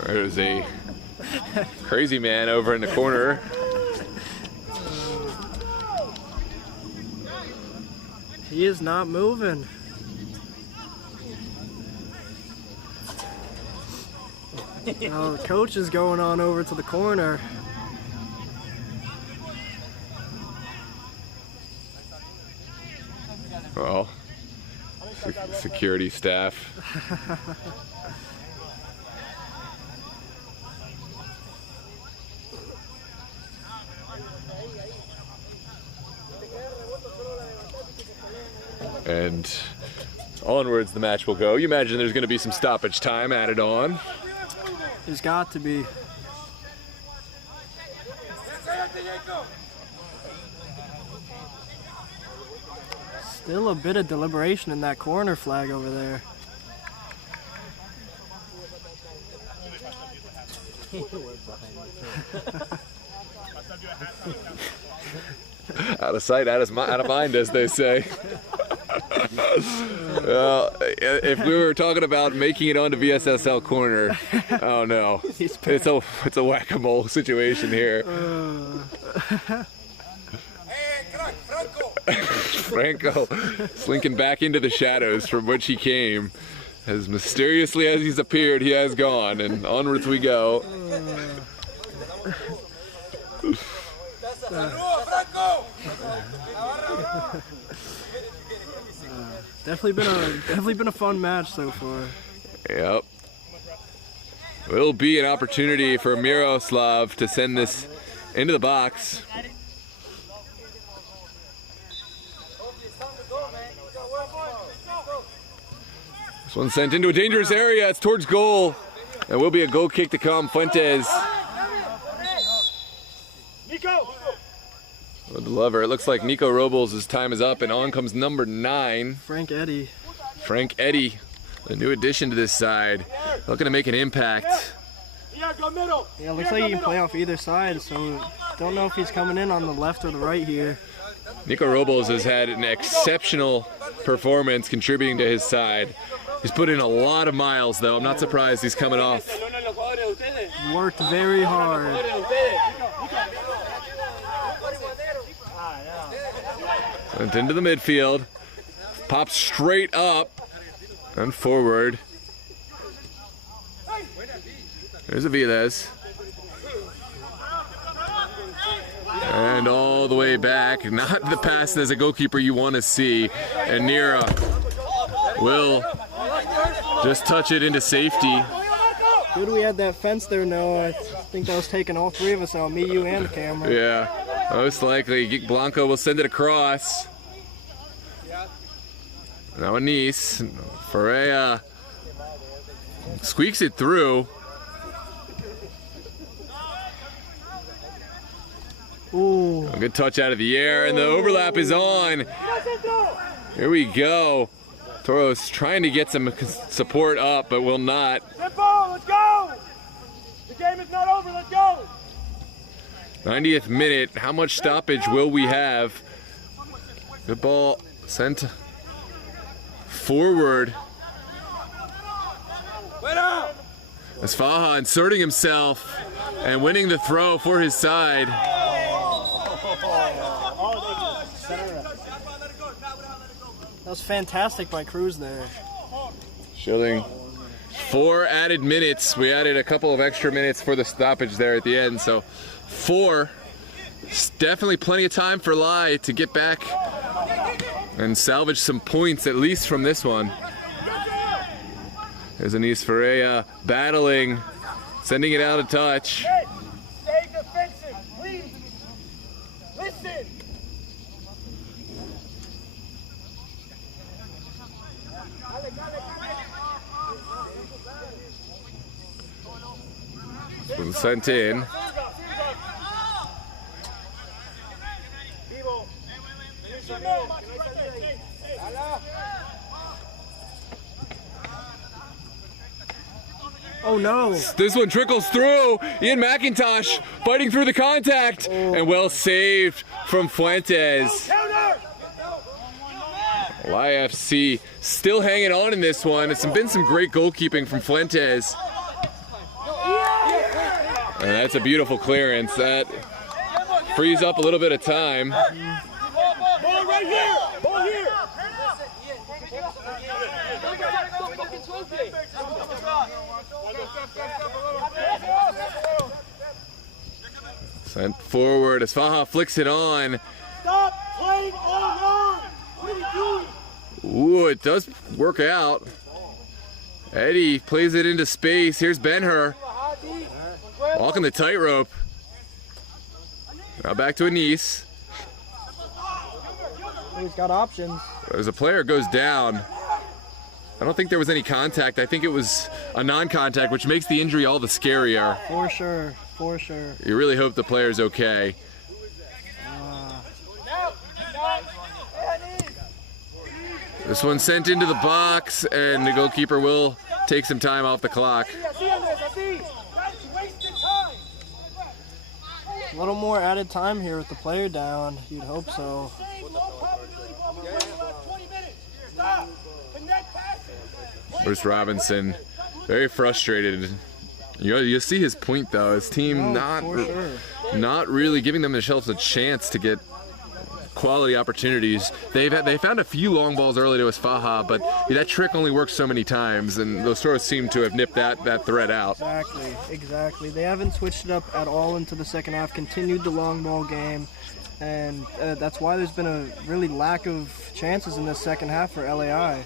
There's a crazy man over in the corner. He is not moving. Oh, the coach is going on over to the corner. Well, security staff. And onwards the match will go. You imagine there's going to be some stoppage time added on. There's got to be. Still a bit of deliberation in that corner flag over there. Out of sight, out of mind, as they say. Well, if we were talking about making it onto VSSL corner, oh no, it's a whack-a-mole situation here. Franco slinking back into the shadows from which he came. As mysteriously as he's appeared, he has gone, and onwards we go. Definitely been a fun match so far. Yep. Will be an opportunity for Miroslav to send this into the box. This one sent into a dangerous area. It's towards goal. There will be a goal kick to come. Fuentes. With the lever. It looks like Nico Robles' time is up, and on comes number 9. Frank Eddy. Frank Eddy, the new addition to this side. Looking to make an impact. Yeah, looks like he can play off either side, so don't know if he's coming in on the left or the right here. Nico Robles has had an exceptional performance contributing to his side. He's put in a lot of miles, though. I'm not surprised he's coming off. Worked very hard. Went into the midfield. Pops straight up and forward. There's Aviles. And all the way back. Not the pass as a goalkeeper you want to see. And Nira will just touch it into safety. Good we had that fence there, Noah. think that was taking all three of us out, me, you, and the camera. Yeah, most likely. Blanco will send it across. Now Anise. Ferreira squeaks it through. Ooh. A good touch out of the air, and the overlap is on. Here we go. Toros trying to get some support up, but will not. Simple, let's go! The game is not over, let's go! 90th minute, how much stoppage will we have? Good ball sent forward. As Faja inserting himself and winning the throw for his side. That was fantastic by Cruz there. Showing 4 added minutes. We added a couple of extra minutes for the stoppage there at the end, so 4. Definitely plenty of time for LAI to get back and salvage some points, at least from this one. There's Anise Ferreira battling, sending it out of touch. Stay defensive, please. Listen. Been sent in. Oh no! This one trickles through. Ian McIntosh fighting through the contact, and well saved from Fuentes. LAI FC still hanging on in this one. It's been some great goalkeeping from Fuentes. And that's a beautiful clearance. That frees up a little bit of time. Ball right here! Ball here! Sent forward as Faja flicks it on. Stop playing online! What are you doing? Ooh, it does work out. Eddie plays it into space. Here's Ben-Hur walking the tightrope. Now back to Anise. He's got options. As a player goes down, I don't think there was any contact. I think it was a non-contact, which makes the injury all the scarier. For sure, for sure. You really hope the player's okay. This one's sent into the box, and the goalkeeper will take some time off the clock. A little more added time here with the player down. You'd hope so. Bruce Robinson, very frustrated. You'll see his point though. His team not really giving themselves a chance to get quality opportunities. They found a few long balls early to Faja, but that trick only works so many times, and those Toros seem to have nipped that threat out. Exactly. They haven't switched it up at all into the second half, continued the long ball game, and that's why there's been a really lack of chances in this second half for LAI.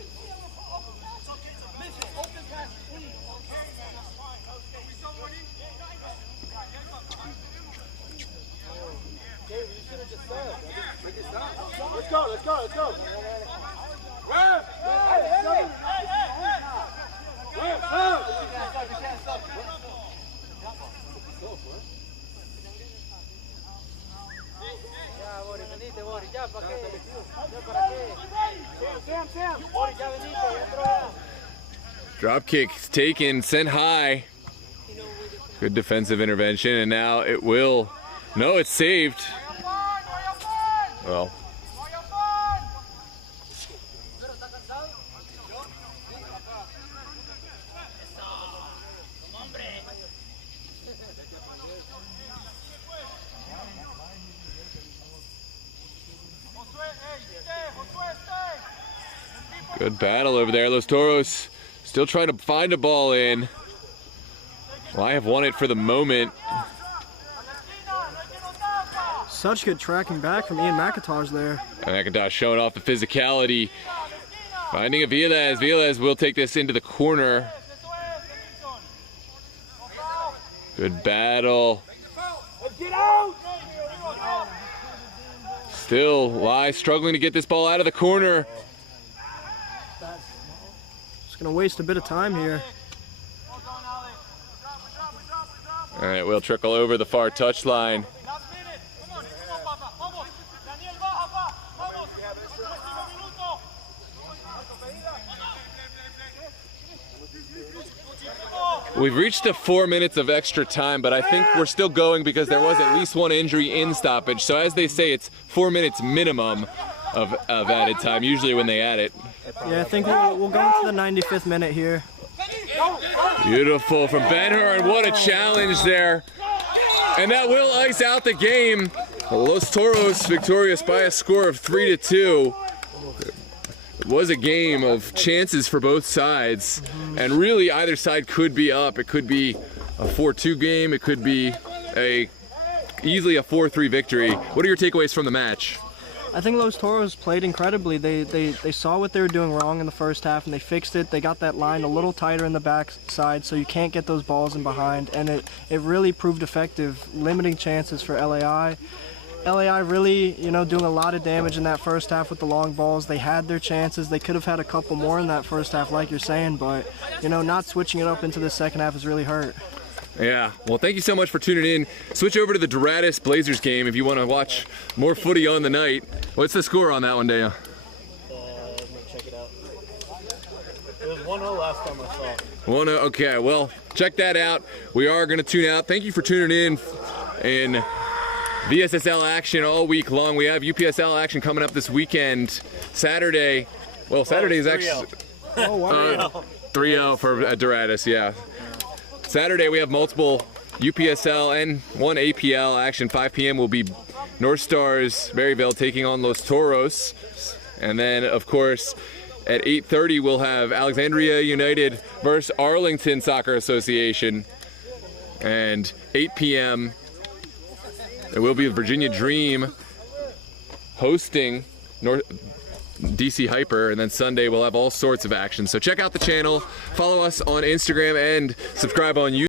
Let's go. Drop kick taken, sent high. Good defensive intervention, and now it will. No, it's saved. Well. Good battle over there. Los Toros still trying to find a ball in. Well, I have won it for the moment. Such good tracking back from Ian McIntosh there. McIntosh showing off the physicality. Finding a Villas. Villas will take this into the corner. Good battle. Get out! Still, LAI struggling to get this ball out of the corner. Just gonna waste a bit of time here. All right, we'll trickle over the far touchline. We've reached the 4 minutes of extra time, but I think we're still going because there was at least one injury in stoppage. So as they say, it's 4 minutes minimum of added time, usually when they add it. Yeah, I think we'll go into the 95th minute here. Beautiful from Ben-Hur, and what a challenge there. And that will ice out the game. Los Toros victorious by a score of 3-2. It was a game of chances for both sides, and really either side could be up. It could be a 4-2 game. It could be easily a 4-3 victory. What are your takeaways from the match? I think Los Toros played incredibly. They saw what they were doing wrong in the first half and they fixed it. They got that line a little tighter in the backside so you can't get those balls in behind, and it really proved effective, limiting chances for LAI. LAI really, doing a lot of damage in that first half with the long balls. They had their chances. They could have had a couple more in that first half, like you're saying, but, not switching it up into the second half has really hurt. Yeah, well, thank you so much for tuning in. Switch over to the Doratus Blazers game if you want to watch more footy on the night. What's the score on that one, Daya? I'm gonna check it out. It was 1-0 last time I saw it. 1-0, okay, well, check that out. We are going to tune out. Thank you for tuning in VSSL action all week long. We have UPSL action coming up this weekend. Saturday. Well, Saturday is actually 3-0 for Doratus, yeah. Saturday we have multiple UPSL and one APL action. 5 p.m. will be North Stars Maryville taking on Los Toros. And then, of course, at 8:30 we'll have Alexandria United versus Arlington Soccer Association. And 8 p.m. it will be Virginia Dream hosting DC Hyper, and then Sunday we'll have all sorts of action. So check out the channel, follow us on Instagram, and subscribe on YouTube.